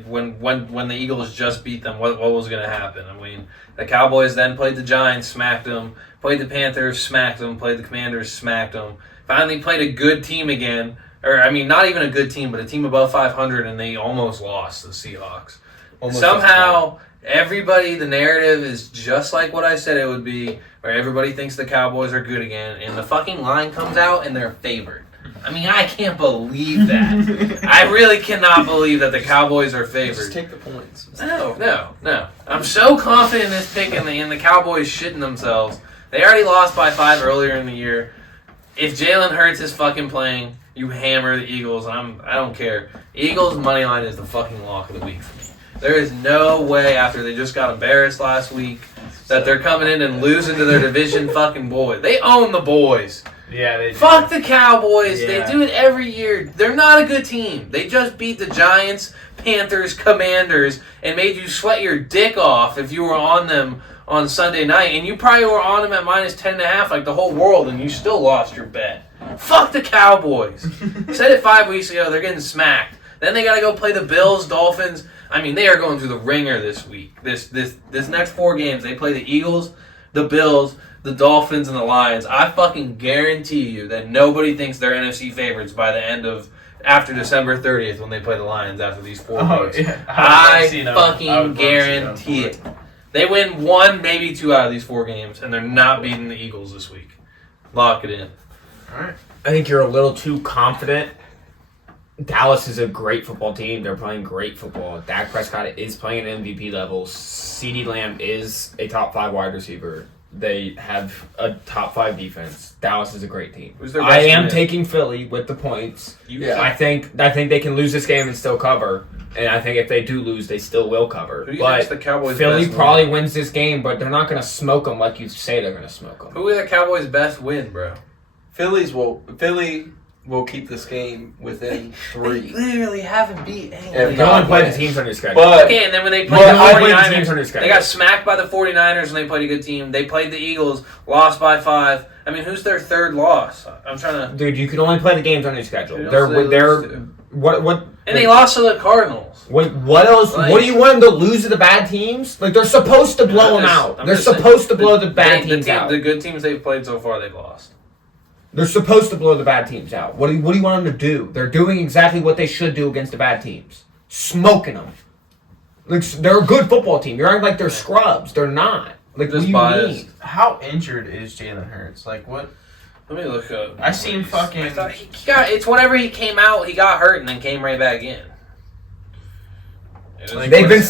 When the Eagles just beat them, what was going to happen? I mean, the Cowboys then played the Giants, smacked them. Played the Panthers, smacked them. Played the Commanders, smacked them. Finally played a good team again. Or, I mean, not even a good team, but a team above 500, and they almost lost the Seahawks. Almost Somehow, everybody, the narrative is just like what I said it would be, where everybody thinks the Cowboys are good again, and the fucking line comes out and they're favored. I mean, I can't believe that. I really cannot believe that the Cowboys are Just favored. take the points. No. I'm so confident in this pick, and the Cowboys shitting themselves. They already lost by 5 earlier in the year. If Jalen Hurts is fucking playing, you hammer the Eagles. I don't care. Eagles money line is the fucking lock of the week for me. There is no way after they just got embarrassed last week that they're coming in and losing to their division fucking boys. They own the boys. Yeah, they Fuck the Cowboys. Yeah. They do it every year. They're not a good team. They just beat the Giants, Panthers, Commanders, and made you sweat your dick off if you were on them on Sunday night. And you probably were on them at -10.5 like the whole world, and you still lost your bet. Fuck the Cowboys. Said it 5 weeks ago. They're getting smacked. Then they got to go play the Bills, Dolphins. I mean, they are going through the ringer this week. This next 4 games, they play the Eagles, the Bills, the Dolphins, and the Lions. I fucking guarantee you that nobody thinks they're NFC favorites by the end of after December 30th when they play the Lions after these 4 games. Yeah. I would love to see fucking guarantee it. They win 1, maybe 2 out of these 4 games, and they're not beating the Eagles this week. Lock it in. I think you're a little too confident. Dallas is a great football team. They're playing great football. Dak Prescott is playing at MVP level. CeeDee Lamb is a top 5 wide receiver. They have a top 5 defense. Dallas is a great team. Who's their I best am unit? taking Philly with the points. Yeah. I think they can lose this game and still cover. And I think if they do lose, they still will cover. Who do you think's But the Cowboys' Philly best probably win? wins this game, but they're not going to smoke them like you say they're going to smoke them. Who are the Cowboys' best win, bro? Philly will keep this game within 3. literally haven't beat If They not only play the wins. teams on your schedule. But Okay, and then when they They played the only play the teams 49ers, on your schedule. they got smacked by the 49ers when they played a good team. They played the Eagles, lost by 5. I mean, who's their third loss? I'm trying to... Dude, you can only play the games on your schedule. Who else They're did they lose they're to? what And they lost to the Cardinals. what else? Like- What do you want them to lose to the bad teams? Like they're supposed to blow them out. I'm They're just saying, supposed to blow the bad teams team, out. The good teams they've played so far, they've lost. They're supposed to blow the bad teams out. What do you want them to do? They're doing exactly what they should do against the bad teams. Smoking them. Like, they're a good football team. You're acting like they're scrubs. They're not. Like, what Just do you biased. mean? How injured is Jalen Hurts? Like, what? Let me look up. I seen fucking. I thought he got. It's whenever he came out, he got hurt and then came right back in. It was- Like, They've what been is-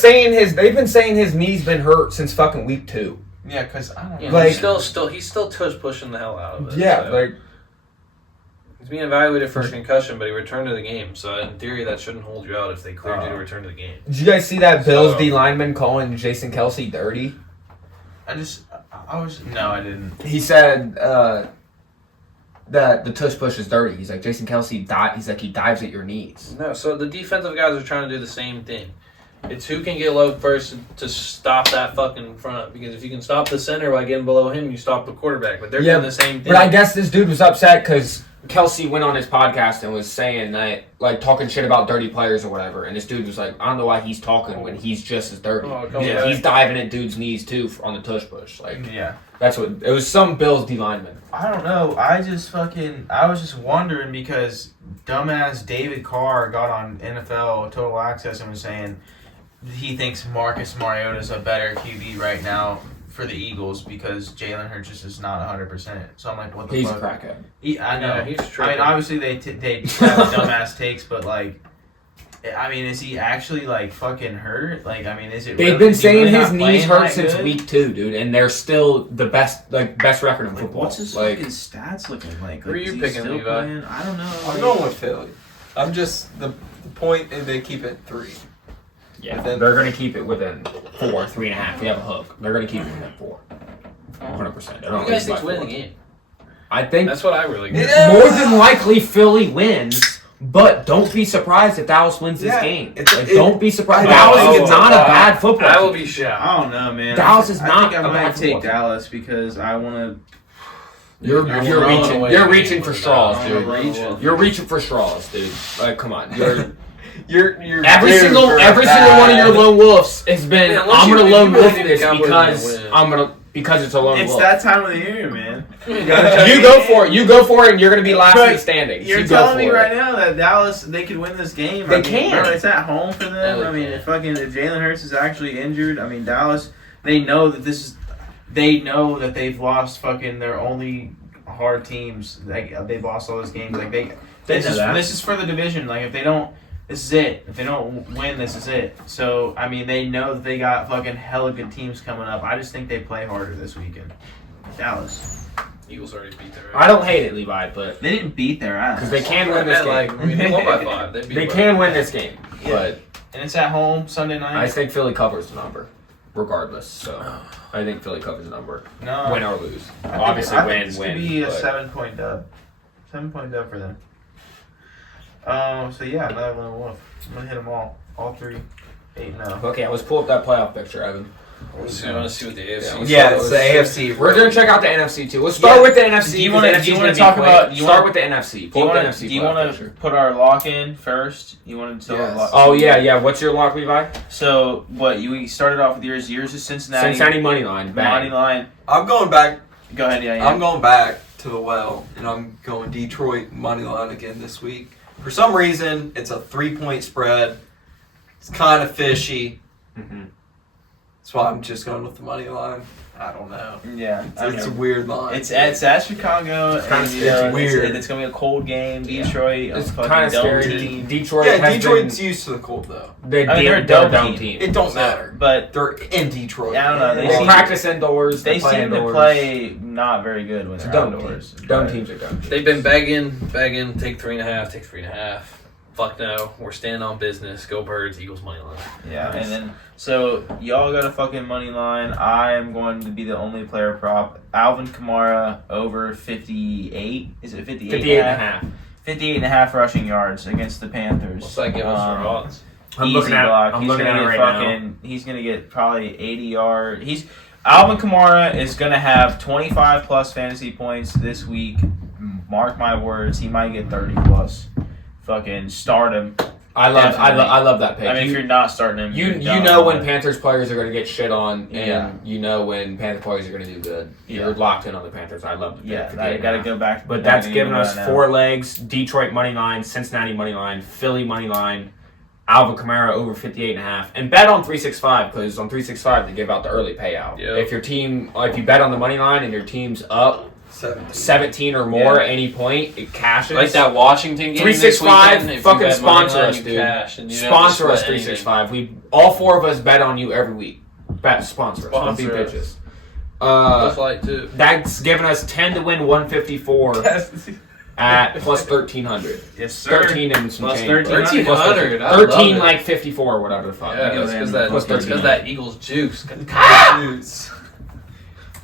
saying his knee's been hurt since fucking week 2. Yeah, because I don't Yeah, know. like- he's still pushing the hell out of it. Yeah, so. like He's being evaluated for a concussion, but he returned to the game. So in theory, that shouldn't hold you out if they cleared you to return to the game. did you guys see that Bills So- D lineman calling Jason Kelsey dirty? I was. No, I didn't. He said that the tush push is dirty. He's like Jason Kelsey He's like he dives at your knees. No, so the defensive guys are trying to do the same thing. It's who can get low first to stop that fucking front. Because if you can stop the center by getting below him, you stop the quarterback. But they're doing the same thing. But I guess this dude was upset because Kelsey went on his podcast and was saying that, like, talking shit about dirty players or whatever. And this dude was like, I don't know why he's talking when he's just as dirty. Oh, come Yeah, on. he's diving at dudes' knees too on the tush push. Like, Yeah. that's what it was. Some Bills D lineman. I don't know. I was just wondering because dumbass David Carr got on NFL Total Access and was saying he thinks Marcus Mariota's a better QB right now for the Eagles because Jalen Hurts just is not 100%. So I'm like, what the He's fuck? a crackhead. I know. Yeah, he's I mean, tripping. obviously they have dumbass takes, but like, I mean, is he actually like fucking hurt? Like, I mean, is it? They've really, been is he saying really his not knees playing hurt that since good? week 2, dude, and they're still the best record in Like, football. what's his like, fucking stats looking like? Who are Like, you is he picking, still Levi? playing? I don't know. I'm going with Philly. I'm just the point is they keep it 3. yeah, Within- they're gonna keep it within 4, 3.5. We have a hook. They're gonna keep it within 4. 100%. Who do you guys think's winning the game? I think That's what I really get. Yeah. more than likely Philly wins, but don't be surprised if Dallas wins this Yeah, game. it's- Don't be surprised. I Dallas know. is not a bad football I will team. be shocked. I don't know, man. Dallas is I not think I a might bad football take team. Dallas because I want to. You're rolling reaching. away You're the reaching game for with straws, that. dude. I'm reaching. You're reaching for straws, dude. Like, come on. You're You're every due single for a every single one of your bad- lone wolves has been. Man, unless I'm you- gonna you lone really wolf think this the Cowboys because are gonna win. because it's a lone It's wolf. that time of the year, man. You go for it. You go for it, and you're gonna be last in the But standings. You're You go telling me for it. right now that Dallas they could win this game. They I mean, can. Bro, it's at home for them. They I mean, can. if Jalen Hurts is actually injured, I mean Dallas. They know that this is. They know that they've lost fucking their only hard teams. Like they've lost all those games. Like They know that. this is for the division. Like if they don't. This is it. If they don't win, this is it. So, I mean, they know that they got fucking hella good teams coming up. I just think they play harder this weekend. Dallas. Eagles already beat their I don't hate it, Levi, but They didn't beat their ass. because they can win this Like, game. I mean, they won by 5. They, beat They by can 5. win this game, Yeah. but And it's at home, Sunday night. I think Philly covers the number, regardless. So I think Philly covers the number, no. win or lose. I think- Obviously, I think win, this win. could be a but- 7-point dub. 7-point dub for them. So, yeah, another lone wolf. I'm going to hit them all 3. 8-0. Okay, let's pull up that playoff picture, Evan. So you want to see what the AFC is? Yeah, it's the AFC. We're gonna check out the NFC too. Let's start Yeah. with the NFC. Do you 'cause wanna- the do NFC you 's wanna gonna be talk quick. about- you Start wanna- with the NFC. Do you Pull up the want NFC. to playoff picture. put our lock in first? You want to Yes. lock? Oh yeah. What's your lock, Levi? So, what, we started off with yours. Yours is Cincinnati. Cincinnati money line. Money Bang. line. I'm going back. Go ahead, yeah. I'm going back to the well, and I'm going Detroit money line again this week. For some reason, it's a 3-point spread. It's kind of fishy. Mhm. It's That's why I'm just going with the money line. I don't know. Yeah, It's a weird line. It's at Chicago. kinda weird. It's gonna be a cold game. Detroit. It's fucking kind of dome scary. team. Detroit yeah, has Detroit's been, used to the cold though. they're a a dome dome team. team. It don't matter. But They're in Detroit. I don't know, They seem- practice indoors. they play seem indoors. to play not very good when It's they're dome outdoors. teams. Dome but- teams are dome teams. They've been begging, take 3.5, take 3.5. Fuck no, we're standing on business. Go Birds, Eagles money line. Yeah, and then so y'all got a fucking money line. I am going to be the only player prop. Alvin Kamara over 58. Is it 58? 58.5. 58.5 rushing yards against the Panthers. What's that give us for odds? I'm looking at it right now. He's gonna get probably 80 yards. Alvin Kamara is gonna have 25 plus fantasy points this week. Mark my words, he might get 30 plus. Fucking start him. I love that pick. I mean, if you're not starting him, You you're dumb, know when but- Panthers players are going to get shit on, and Yeah. you know when Panther players are going to do good. Yeah. You're locked in on the Panthers. I love the pick. Yeah, for I the gotta 8.5. go back. But that's given us now. 4 legs: Detroit money line, Cincinnati money line, Philly money line, Alvin Kamara over 58.5, and bet on 365 because on 365 they give out the early payout. Yep. If you bet on the money line and your team's up 17 or more at any point, it cashes. Like that Washington game. 365, this weekend, if you fucking bet money sponsor line, us, you dude. cash, and you don't have to Sponsor us split anything. 365. All 4 of us bet on you every week. Sponsor us. Don't be Sponsor us. bitches. That's like too. That's given us 10 to win 154 at plus 1300. Yes, sir. 13 and some Plus change. 1300. I 13 love it. like 54 or whatever the fuck. Yeah, go it's ahead. because that, Plus it's 'cause 13. that Eagles juice. Juice.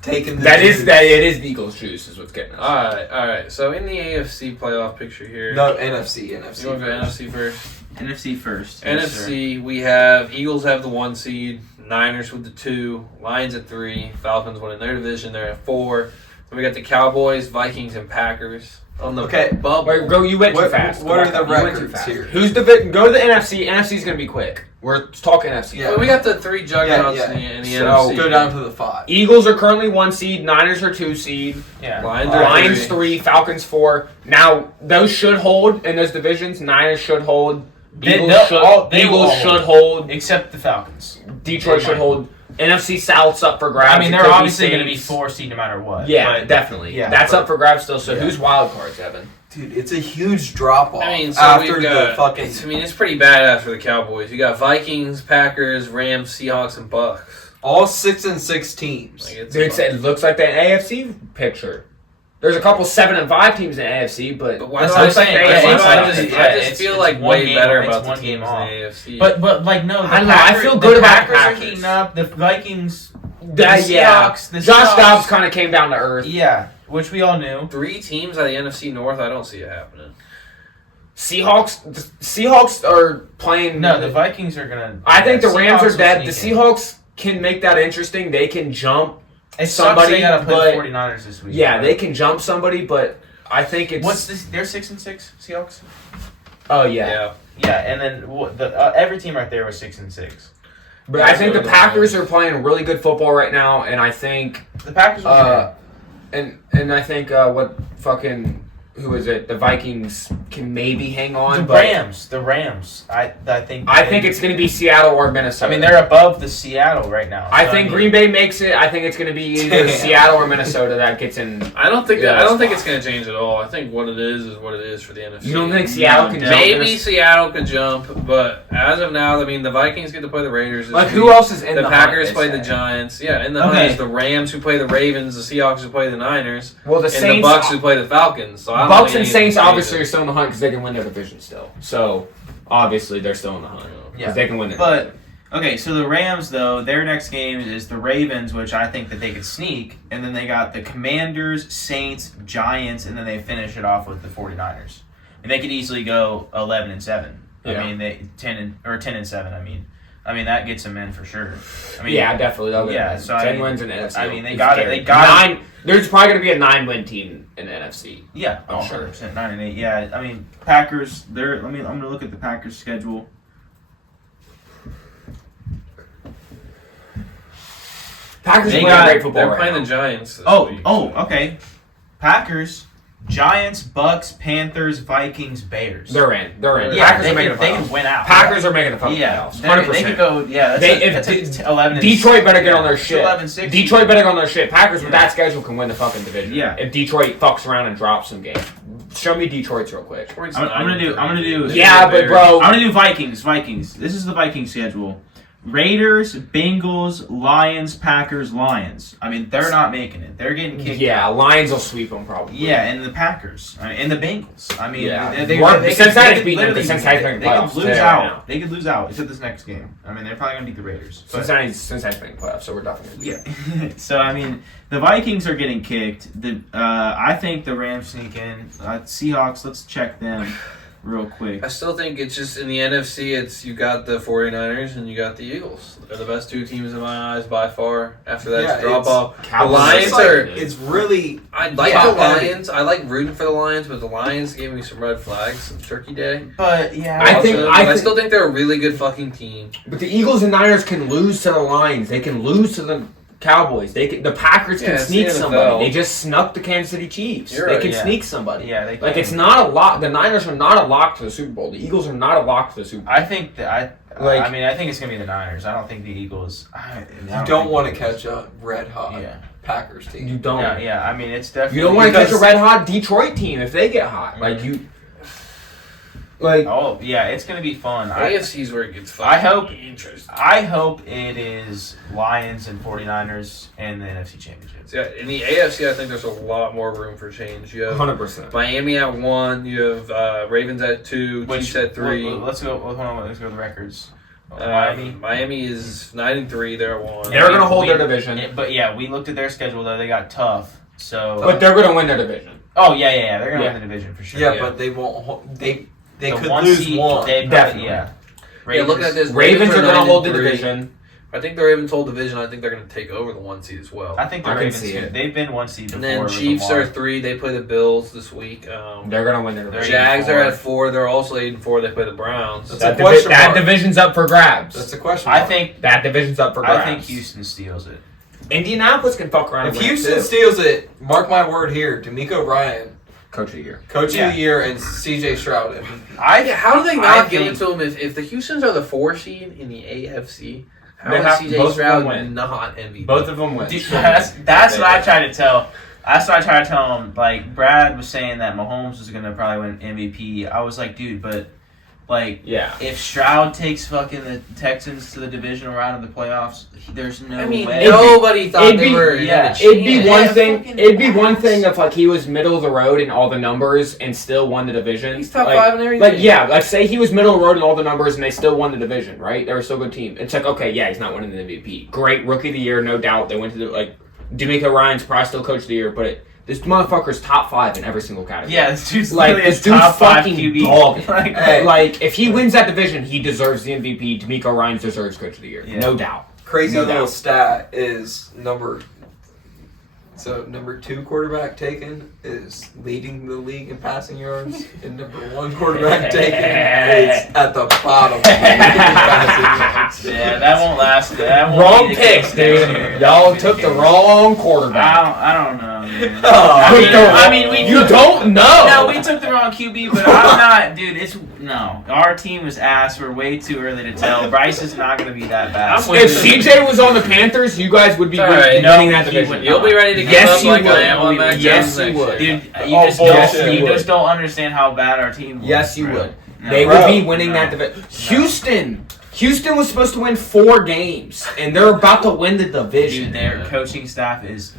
Taking the That juice. is the Eagles juice is what's getting us. All right. So in the AFC playoff picture here, No, NFC. you want to go NFC first? NFC first. NFC, we have Eagles have the 1 seed, Niners with the 2, Lions at 3, Falcons winning their division. They're at 4. Then we got the Cowboys, Vikings, and Packers on the bubble. Wait, go. You went too fast. What Go are back the up. You went too records fast. here? Go to the NFC. NFC's gonna be quick. We're talking NFC. Yeah. Well, we got the 3 juggernauts Yeah, in the So, NFC. Go down to the 5. Eagles are currently 1 seed. Niners are 2 seed. Yeah. Lions 3, Falcons 4. Now those should hold in those divisions. Niners should hold. Eagles they will all should hold. except the Falcons. Detroit They should might. hold. NFC South's up for grabs. I mean, It they're could be obviously going to be Saints. 4 seed no matter what. Yeah, but- definitely. yeah, That's but- up for grabs still. So yeah. who's wild cards, Evan? Dude, it's a huge drop off I mean, so after we've the got. fucking. It's pretty badass for the Cowboys. You got Vikings, Packers, Rams, Seahawks, and Bucks. All 6-6 teams. Like, It looks like the AFC picture. There's a couple 7-5 teams in the AFC, but why That's do what I I'm saying. think? Yeah, I just it's feel one like way game- better it's about the one teams game in the off. AFC. But like no, the I don't know, I Packers, feel good the about the Packers are Packers. heating up. The Vikings, that, the yeah. Seahawks, the Josh Seahawks- Dobbs kind of came down to earth. Yeah, which we all knew. 3 teams out of the NFC North, I don't see it happening. Seahawks are playing. No, the Vikings are gonna. I think the Seahawks Rams will are dead. The sneak in. Seahawks can make that interesting. They can jump. It somebody, sucks they gotta play but- the 49ers this week. Yeah, but- they can jump somebody, but I think it's. What's this? They're 6-6 Seahawks. Oh yeah. Yeah, and then every team right there was 6-6. But I think the Packers are playing really good football right now, and I think The Packers will and I think what fucking who is it? The Vikings can maybe hang on. the but Rams. I think. I think it's going to be Seattle or Minnesota. I mean, they're above the Seattle right now. I so, think mean, Green Bay makes it. I think it's going to be either Seattle or Minnesota that gets in. I don't think Yeah, I don't think that's it's going to change at all. I think what it is what it is for the NFC. You don't think Seattle can jump? Maybe Seattle could jump, but as of now, I mean, the Vikings get to play the Raiders. This Like week. who else is in the The Packers hunt, play they the say? Giants. Yeah, in the hunt Okay. is the Rams who play the Ravens, the Seahawks who play the Niners, Well, the and Saints, the Bucks who play the Falcons. So I don't Bucks think and anything Saints changes. obviously are still in the hunt because they can win their division still. So obviously they're still in the hunt because Yeah. they can win their But division. okay, so the Rams though, their next game is the Ravens, which I think that they could sneak, and then they got the Commanders, Saints, Giants, and then they finish it off with the 49ers. And they could easily go 11-7. Yeah. I mean, they 10-7. I mean that gets them in for sure. I mean, Yeah, definitely. They'll get yeah, it. so I 10 mean, wins in the NFC. I mean, they is got it. scary. They got it. There's probably going to be a 9-win team in the NFC. Yeah, I'm sure. 100%, 9-8. Yeah, I mean Packers. I'm gonna look at the Packers schedule. Packers They are playing got- great football They're right playing now. the Giants. This week. Okay. Packers Giants, Bucks, Panthers, Vikings, Bears. They're in. Yeah, Packers they are making the can playoffs. win out. Packers are making the fucking Yeah, playoffs. they 100%. could go. Yeah, that's 11 and Detroit better get on their shit. 11-6. Detroit better get on their shit. Packers with that schedule can win the fucking division. Yeah. If Detroit fucks around and drops some games. Show me Detroit's real quick. I'm gonna do. Yeah, but bro, I'm gonna do Vikings. This is the Viking schedule. Raiders, Bengals, Lions, Packers, Lions. I mean, they're not making it. They're getting kicked. Yeah, Lions will sweep them probably. Yeah, and the Packers and the Bengals. I mean, Yeah. Cincinnati's beating them. Cincinnati's making they could playoffs lose right out. now. They could lose out except this next game. I mean, they're probably gonna beat the Raiders. But, Cincinnati's making playoffs, so we're definitely. yeah. So I mean, the Vikings are getting kicked. I think the Rams sneak in. Seahawks. Let's check them real quick. I still think it's just in the NFC, you got the 49ers and you got the Eagles. They're the best two teams in my eyes by far. After that, it's drop off. The Lions It's really. I like the Lions. I like rooting for the Lions, but the Lions gave me some red flags on Turkey Day. But yeah, I still think they're a really good fucking team. But the Eagles and Niners can lose to the Lions. They can lose to the Cowboys. The Packers can sneak somebody. They just snuck the Kansas City Chiefs. They can sneak somebody. Yeah, they can. Like, it's not a lock. The Niners are not a lock to the Super Bowl. The Eagles are not a lock to the Super Bowl. I think that I think it's gonna be the Niners. I don't think the Eagles. You don't want to catch a red hot Packers team. You don't. Yeah. I mean, it's definitely. You don't want to catch a red hot Detroit team if they get hot. Like you. Like. Oh yeah, it's gonna be fun. AFC's where it gets interesting. I hope it is Lions and 49ers and the NFC Championship. Yeah, in the AFC, I think there's a lot more room for change. You have 100%. Miami at 1. You have Ravens at 2. Chiefs at 3. Let's go. Hold on. Let's go to the records. Miami is 9-3. They're at 1. They're gonna hold their division. But yeah, we looked at their schedule though. They got tough. So. But they're gonna win their division. Oh yeah. They're gonna win the division for sure. Yeah, but they won't. They The could one lose seed, one. Definitely. Yeah. Look at this. Ravens are gonna hold the 9-3. division. I think the Ravens hold division. I think they're going to take over the 1 seed as well. I think the I can Ravens. see it. They've been 1 seed before. And then with Chiefs Lamar. are 3. They play the Bills this week. They're gonna win their division. Jags 8-4. are at 4. They're also 8-4. They play the Browns. That's That division's up for grabs. That's a question. I think That division's up for grabs. I think Houston steals it. Indianapolis can fuck around. If and win it, Houston too. steals it, mark my word here, D'Amico Ryan, Coach of the year. Coach of the Year, and C.J. Stroud. How do they I not give think- it to him if the Houstons are the 4 seed in the AFC? How They is have- C.J. both of Stroud them win. not MVP? Both of them win. Dude, that's what I tried to tell. That's what I tried to tell him. Like Brad was saying that Mahomes was gonna probably win MVP. I was like, dude, but like, Yeah. if Stroud takes fucking the Texans to the divisional round of the playoffs, there's no I mean, way. nobody thought they were. yeah. It'd be Yeah, one thing. fucking It'd be one ass. thing if like he was middle of the road in all the numbers and still won the division. He's top like, 5 and everything. Like yeah, like say he was middle of the road in all the numbers and they still won the division, right? They were still a good team. It's like okay, yeah, he's not winning the MVP. Great rookie of the year, no doubt. They went to D'Amico Ryan's probably still coach of the year, but this motherfucker's top 5 in every single category. Yeah, this dude's Like literally this a dude's top 5 fucking QB. dog. Like, Like if he wins that division, he deserves the MVP. D'Amico Ryan deserves coach of the year, Yeah. no doubt. Crazy No little doubt. stat is number 2 quarterback taken is leading the league in passing yards, and number 1 quarterback taken is at the bottom. yeah, that won't last. That won't Wrong be the picks, case next year. dude. Y'all took the wrong quarterback. I don't know, man. Oh, you don't know. No, we took the wrong QB, but I'm not, dude. Our team is ass. We're way too early to tell. Bryce is not going to be that bad. If CJ was on the Panthers, you guys would be All right, winning no, that he division. would You'll be ready to give Yes, up you like would. I am on Mac Yes, Jones you next would. year. Dude, you Oh, just bullshit. don't. You just don't understand how bad our team was. Yes, you bro. would. No. They Bro, would be winning that division. Houston was supposed to win 4 games, and they're about to win the division. Dude, their coaching staff is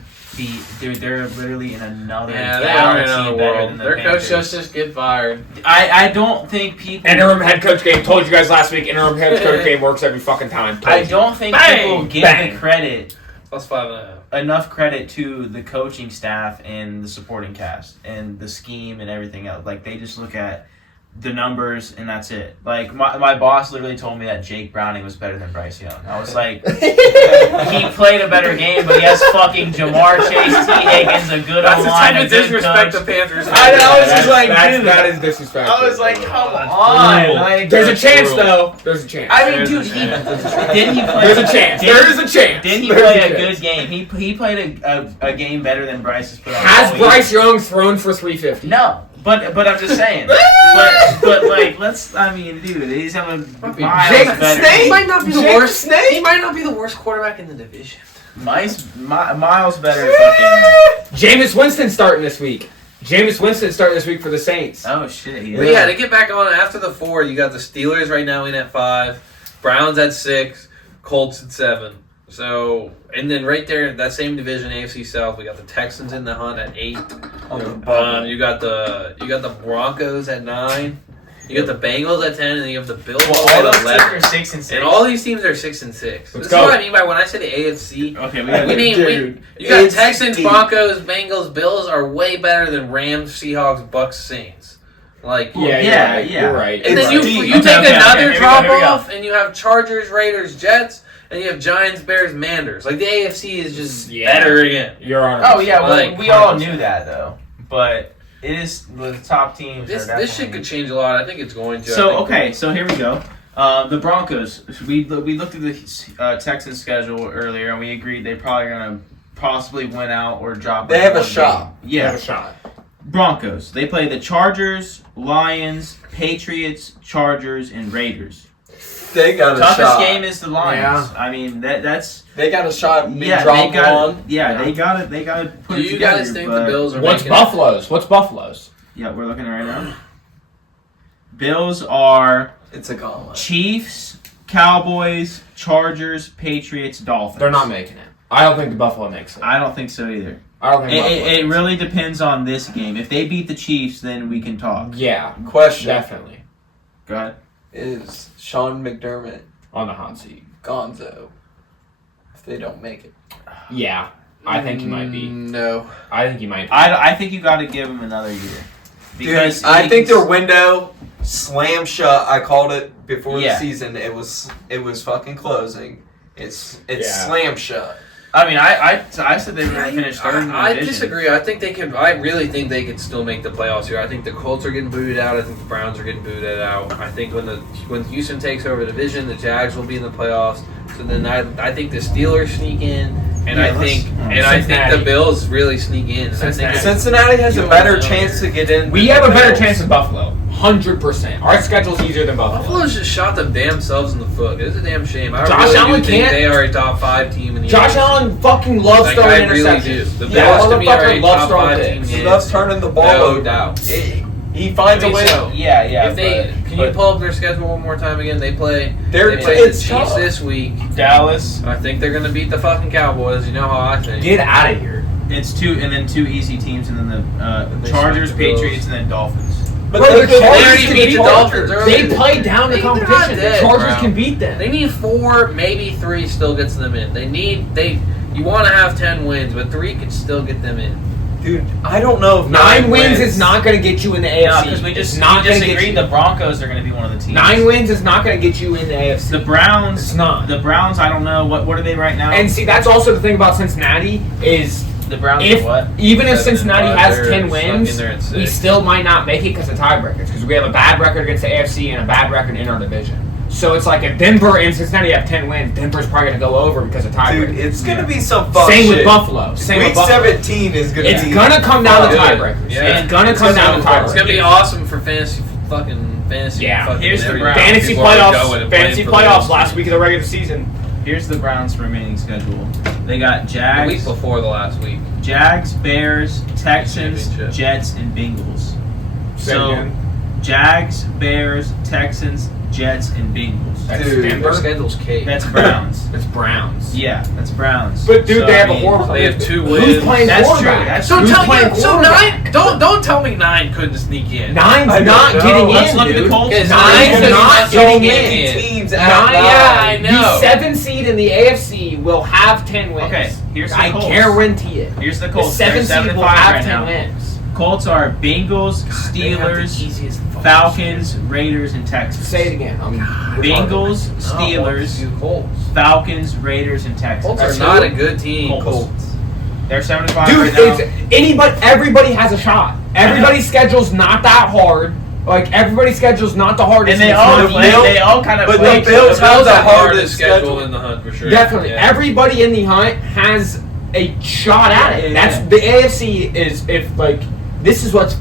dude. They're literally in another Yeah, they are in galaxy another better world. than the Their coach Panthers. just get fired. I don't think people. Interim head coach game. Told you guys last week. Interim head coach game works every fucking time. I don't think Bang! people give Bang! the credit. Plus 5.5. Enough credit to the coaching staff and the supporting cast and the scheme and everything else. Like they just look at the numbers, and that's it. Like, my boss literally told me that Jake Browning was better than Bryce Young. I was like, he played a better game, but he has fucking Jamar Chase, T. Higgins, a good That's the O-line, type a of good disrespect coach. the Panthers. I know, I was just like, dude. that is disrespectful. I was like, come That's on. brutal. Like, There's a that's chance, brutal. though. There's a chance. I mean, There's dude, a chance. didn't he play? There's a chance. There is a chance. Didn't he There's play a a chance. good game? He played a game better than Bryce has put on. Has all year. Bryce Young thrown for 350? No, but I'm just saying. but like, I mean, dude, he's having miles Jake better. Snake? He might not be the Jake worst. Snake? He might not be the worst quarterback in the division. Miles better. Fucking. Jameis Winston starting this week. For the Saints. Oh shit. He But yeah, to get back on after the 4, you got the Steelers right now in at 5, Browns at 6, Colts at 7. So, and then right there, that same division, AFC South, we got the Texans in the hunt at 8. You got the Broncos at 9. You got the Bengals at 10, and you have the Bills Well, at all those 11. teams are 6 and 6. And all these teams are 6 and 6. This is go. what I mean by when I say the AFC. Okay, You got it's Texans, deep. Broncos, Bengals, Bills are way better than Rams, Seahawks, Bucks, Saints. Like, Yeah. You're right. and then It's you deep. take Okay, another here we go, drop here we go. off, and you have Chargers, Raiders, Jets, and you have Giants, Bears, Manders. Like, the AFC is just better again. You're on. Oh yeah, Like, we all knew that though, but it is the top teams. This are shit could definitely- change a lot. I think it's going to. So I think okay, so here we go. The Broncos. We looked at the Texans schedule earlier, and we agreed they're probably gonna possibly win out or drop. They like have a one shot. game. You Yeah, have a shot. Broncos. They play the Chargers, Lions, Patriots, Chargers, and Raiders. They got a Toughest shot. game is the Lions. Yeah. I mean that's They got a shot at being yeah. dropped They got on. yeah. They got it. They got to put Do it you together. guys think but- the Bills are What's making Buffalo's? Yeah, we're looking right now. Bills are It's a gauntlet. Chiefs, Cowboys, Chargers, Patriots, Dolphins. They're not making it. I don't think the Buffalo makes it. I don't think so either. I don't think Buffalo It makes really depends on this game. If they beat the Chiefs, then we can talk. Yeah, Question definitely. Go ahead. is Sean McDermott On the hot seat. Gonzo if they don't make it? Yeah, I think he might be. No. I think he might be. I think you got to give them another year. Because Dude, I he- think their window slam shut. I called it before Yeah. the season. It was fucking closing. It's Yeah. slam shut. I mean, I said they were going to finish third in the I division. disagree. I think they could. I really think they could still make the playoffs here. I think the Colts are getting booted out. I think the Browns are getting booted out. I think when Houston takes over the division, the Jags will be in the playoffs. So then I think the Steelers sneak in, and Yeah, I think Cincinnati. the Bills really sneak in. And I think Cincinnati. Cincinnati has a You better don't know. chance to get in. We than have a the better Bills. chance than Buffalo. 100%. Our schedule's easier than Buffalo. Buffalo's just shot them damn selves in the foot. It's a damn shame. I Josh really Allen do think can't- they are a top 5 team in the Josh AFC. Allen fucking loves Like, throwing I really interceptions. do. The Yeah, Bills to me are a motherfucker loves top throwing 5 team in picks. the He loves AFC. turning the ball No over. doubt. He finds a way. So, Yeah. if they can you pull up their schedule one more time again? They play They're they play the it's Chiefs tough. this week. Dallas. I think they're gonna beat the fucking Cowboys. You know how I think. Get out of here. It's two easy teams, and then the They Chargers, smack the Bills. Patriots, and then Dolphins. But Bro, they the Chargers already can beat beat the Dolphins earlier. They play down the They're not competition. dead, The Chargers bro. can beat them. They need 4, maybe 3 still gets them in. You want to have 10 wins, but 3 could still get them in. Dude, I don't know if 9 wins is not going to get you in the AFC. because we It's just not we going to get agreed you. the Broncos are going to be one of the teams. 9 wins is not going to get you in the AFC. The Browns. It's not. The Browns. I don't know what are they right now. And see, that's also the thing about Cincinnati is the Browns if are what? even if 7 Cincinnati and 5, has they're 10 stuck wins, in there at we 6. still might not make it because of tiebreakers. Because we have a bad record against the AFC and a bad record in our division. So it's like if Denver and Cincinnati have 10 wins, Denver's probably going to go over because of tiebreakers. Dude, it's gonna be some fuck Same shit. with Buffalo. Same Week with Buffalo. 17 is gonna It's be. gonna come down to Fuck. tiebreakers. Yeah. It's gonna come down to It's gonna be tiebreakers. awesome for fantasy. Yeah. Fucking Here's the everything. Browns. Fantasy People are going playoffs. and Fantasy playing for the playoffs Bills. last week of the regular season. Here's the Browns' remaining schedule. They got The week Jags, before the last week. Jags, Bears, Texans, Championship. Jets, and Bengals. Say So again. Jags, Bears, Texans, Jets, and Bengals. That's Dude, Their Denver. schedule's cake. That's Browns. It's Browns. Yeah, that's Browns. But dude, So, they have I a mean, horrible. they have 2 Who's wins. playing That's true. quarterback? That's So Who's tell playing me, so quarterback? 9. Don't tell me 9 couldn't sneak in. Nine's I don't not know. getting Let's in, look at the dude. Colts. Nine's Nine's not so getting many in. teams Nine, out yeah, I know. The 7 seed in the AFC will have 10 wins. Okay, here's the I Colts. guarantee it. Here's the The Colts. 7 They're seed 7 and will 5 have right 10 now. wins. Colts are Bengals, They have the Steelers, easiest fucking Falcons, schedule. Raiders, and Texans. Say it again. Bengals, Steelers, You Colts. Falcons, Raiders, and Texans. Colts are not a good team. Colts. They're 75 Dude, right now. everybody has a shot. Everybody's schedule's not that hard. Like, everybody's schedule's not the hardest. And they It's all not play. easy. They all kind of But play. the Bills have the hardest schedule schedule. in the hunt for sure. Definitely. Yeah. Everybody in the hunt has a shot at it. Yeah. That's the AFC is if like this is what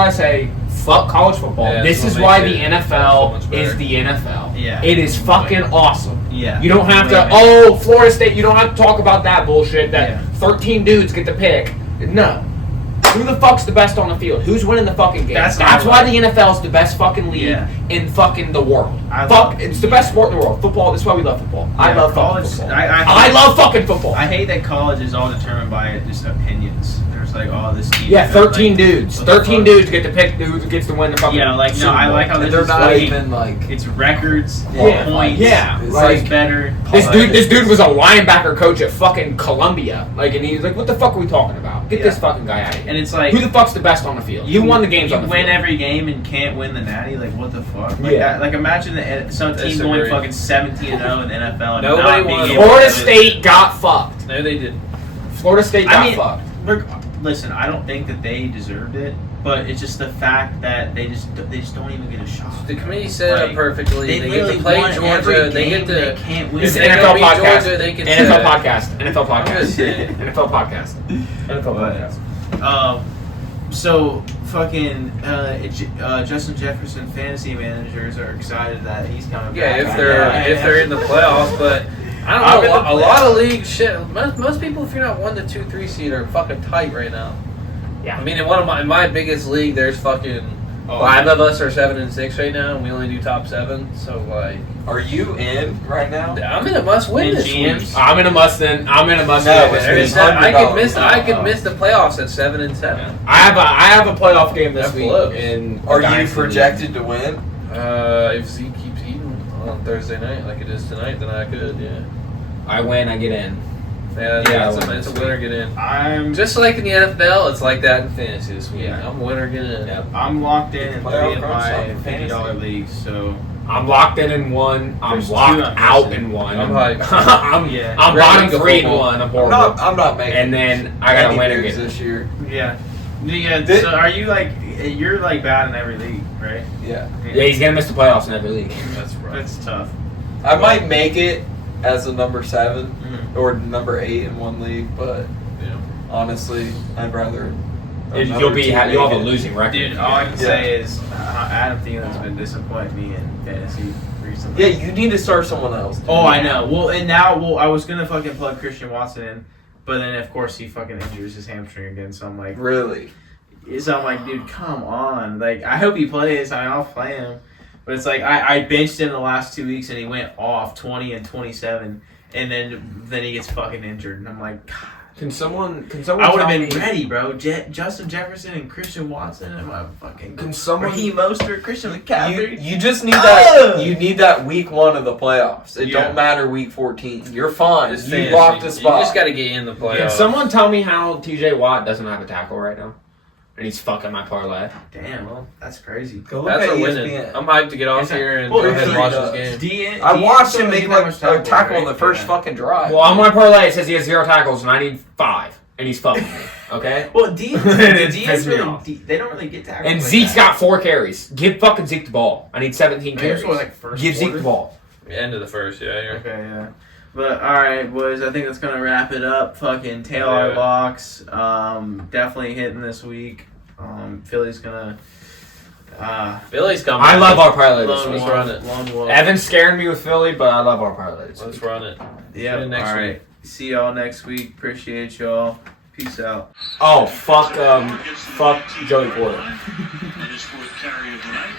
I say. Fuck college football. Yeah, this that's is what why makes the it so NFL much is better. the NFL. Yeah. It is fucking awesome. Yeah. You don't have Way to. better. Oh, Florida State. You don't have to talk about that bullshit. That Yeah. 13 dudes get to pick. No. Who the fuck's the best on the field? Who's winning the fucking game? That's That's not why right. the NFL is the best fucking league Yeah. in fucking the world. I It's the best sport in the world. Football. That's why we love football. I Yeah, love college. fucking football. I love fucking football. I hate that college is all determined by just opinions. There's like, oh, this team. Yeah, 13 dudes. what the 13 fuck? dudes get to pick who gets to win the fucking. Yeah, like no, Super I Bowl. like how this They're is not like, even like. it's records, Yeah, points. yeah, It's like- better. This dude was a linebacker coach at fucking Columbia. Like, and he was like, "What the fuck are we talking about? Get this fucking guy out of here." And it's like Who the fuck's the best on the field? Who won the games You on the win field? every game and can't win the natty. Like what the fuck? Like, Yeah. like imagine some team going Disagree. fucking 17-0 in the NFL. And Nobody not being won. able Florida to- State got fucked. No, they did. Florida State got I mean, fucked. listen, I don't think that they deserved it, but it's just the fact that they just don't even get a shot. The committee set it Like, up perfectly. They get literally to play won every Georgia. They game get they to. can't win. It's If an they NFL beat podcast. Georgia, they can NFL say- podcast. NFL I'm podcast. just saying. NFL podcast. NFL podcast. So fucking Justin Jefferson fantasy managers are excited that he's coming Yeah, back. if they're in the playoffs, but I I'm don't in know. the A lot of leagues, shit. Most people, if you're not 1, 2, 3 seed, are fucking tight right now. Yeah. I mean, in my biggest league, there's fucking 5 of us are 7 and 6 right now, and we only do top 7. So like, Are you in right now? I'm in a must-win In this GMs? week. I'm in a must. No, There's $100. I could miss the playoffs at 7 and 7. I have a playoff game this That's week. close. In Are you Dynasty. projected to win? If Zeke keeps eating on Thursday night like it is tonight, then I could. Yeah. I win. I get in. Yeah, Yeah, it's a winner get in. I'm Just like in the NFL, it's like that in fantasy this week. Yeah. I'm a winner get in. Yep. I'm locked in Playoff 3 of runs my on fantasy. $50 leagues. So I'm locked in one. I'm There's two locked I'm out missing. in one. I'm hyped. I'm Yeah. I'm Great bottom week of 3 in football. one. I'm horrible. I'm not making. And then I gotta any win moves again. this year. yeah. Thi- So are you like you're like bad in every league, right? Yeah, Yeah, he's gonna miss the playoffs in every league. That's right. That's tough. I might make it as a number 7 Mhm. or number 8 in one league, but Yeah. honestly, I'd rather. You'll another be team you'll have a make it. losing record. Dude, all I can Yeah. say is Adam Thielen's been disappointing me in fantasy recently. Yeah, you need to start someone else. dude. Oh, I know. Well, and now, I was gonna fucking plug Christian Watson in, but then of course he fucking injures his hamstring again. So I'm like, Really? dude, come on. Like, I hope he plays. I'll play him. But it's like I benched him the last 2 weeks and he went off 20 and 27, and then he gets fucking injured, and I'm like, God. Can someone I would have tell been me- ready, bro. Justin Jefferson and Christian Watson and my fucking. Can someone- Raheem Mostert, Christian McCaffrey. You just need that. You need that week 1 of the playoffs. It Yeah. don't matter week 14. You're fine. It's You fantasy. locked a spot. You just got to get in the playoffs. Can someone tell me how TJ Watt doesn't have a tackle right now? And he's fucking my parlay. Damn, well, that's crazy. Go look That's at a winning. ESPN. I'm hyped to get off Is that- here and well, go ahead and watch does. this game. I watched him make like a tackle on the first fucking drive. Well, on my parlay it says he has 0 tackles and I need 5, and he's fucking me. Okay. Well, It Diaz pissed me really, off. they don't really get tackled. And like Zeke's that. got 4 carries. Give fucking Zeke the ball. I need 17 Maybe it's carries. like first Give Zeke quarter. the ball. End of the first, yeah. Here. Okay, yeah. But alright, boys, I think that's gonna wrap it up. Fucking tail our Yeah. locks. Definitely hitting this week. Philly's gonna Philly's coming. I love our parlay this lone week. Let's run it. Lone wolf. Evan's scaring me with Philly, but I love our parlay this Let's week. run it. Yeah. See you next Alright. See y'all next week. Appreciate y'all. Peace out. Oh, fuck Joey Porter. And his fourth carry of the night.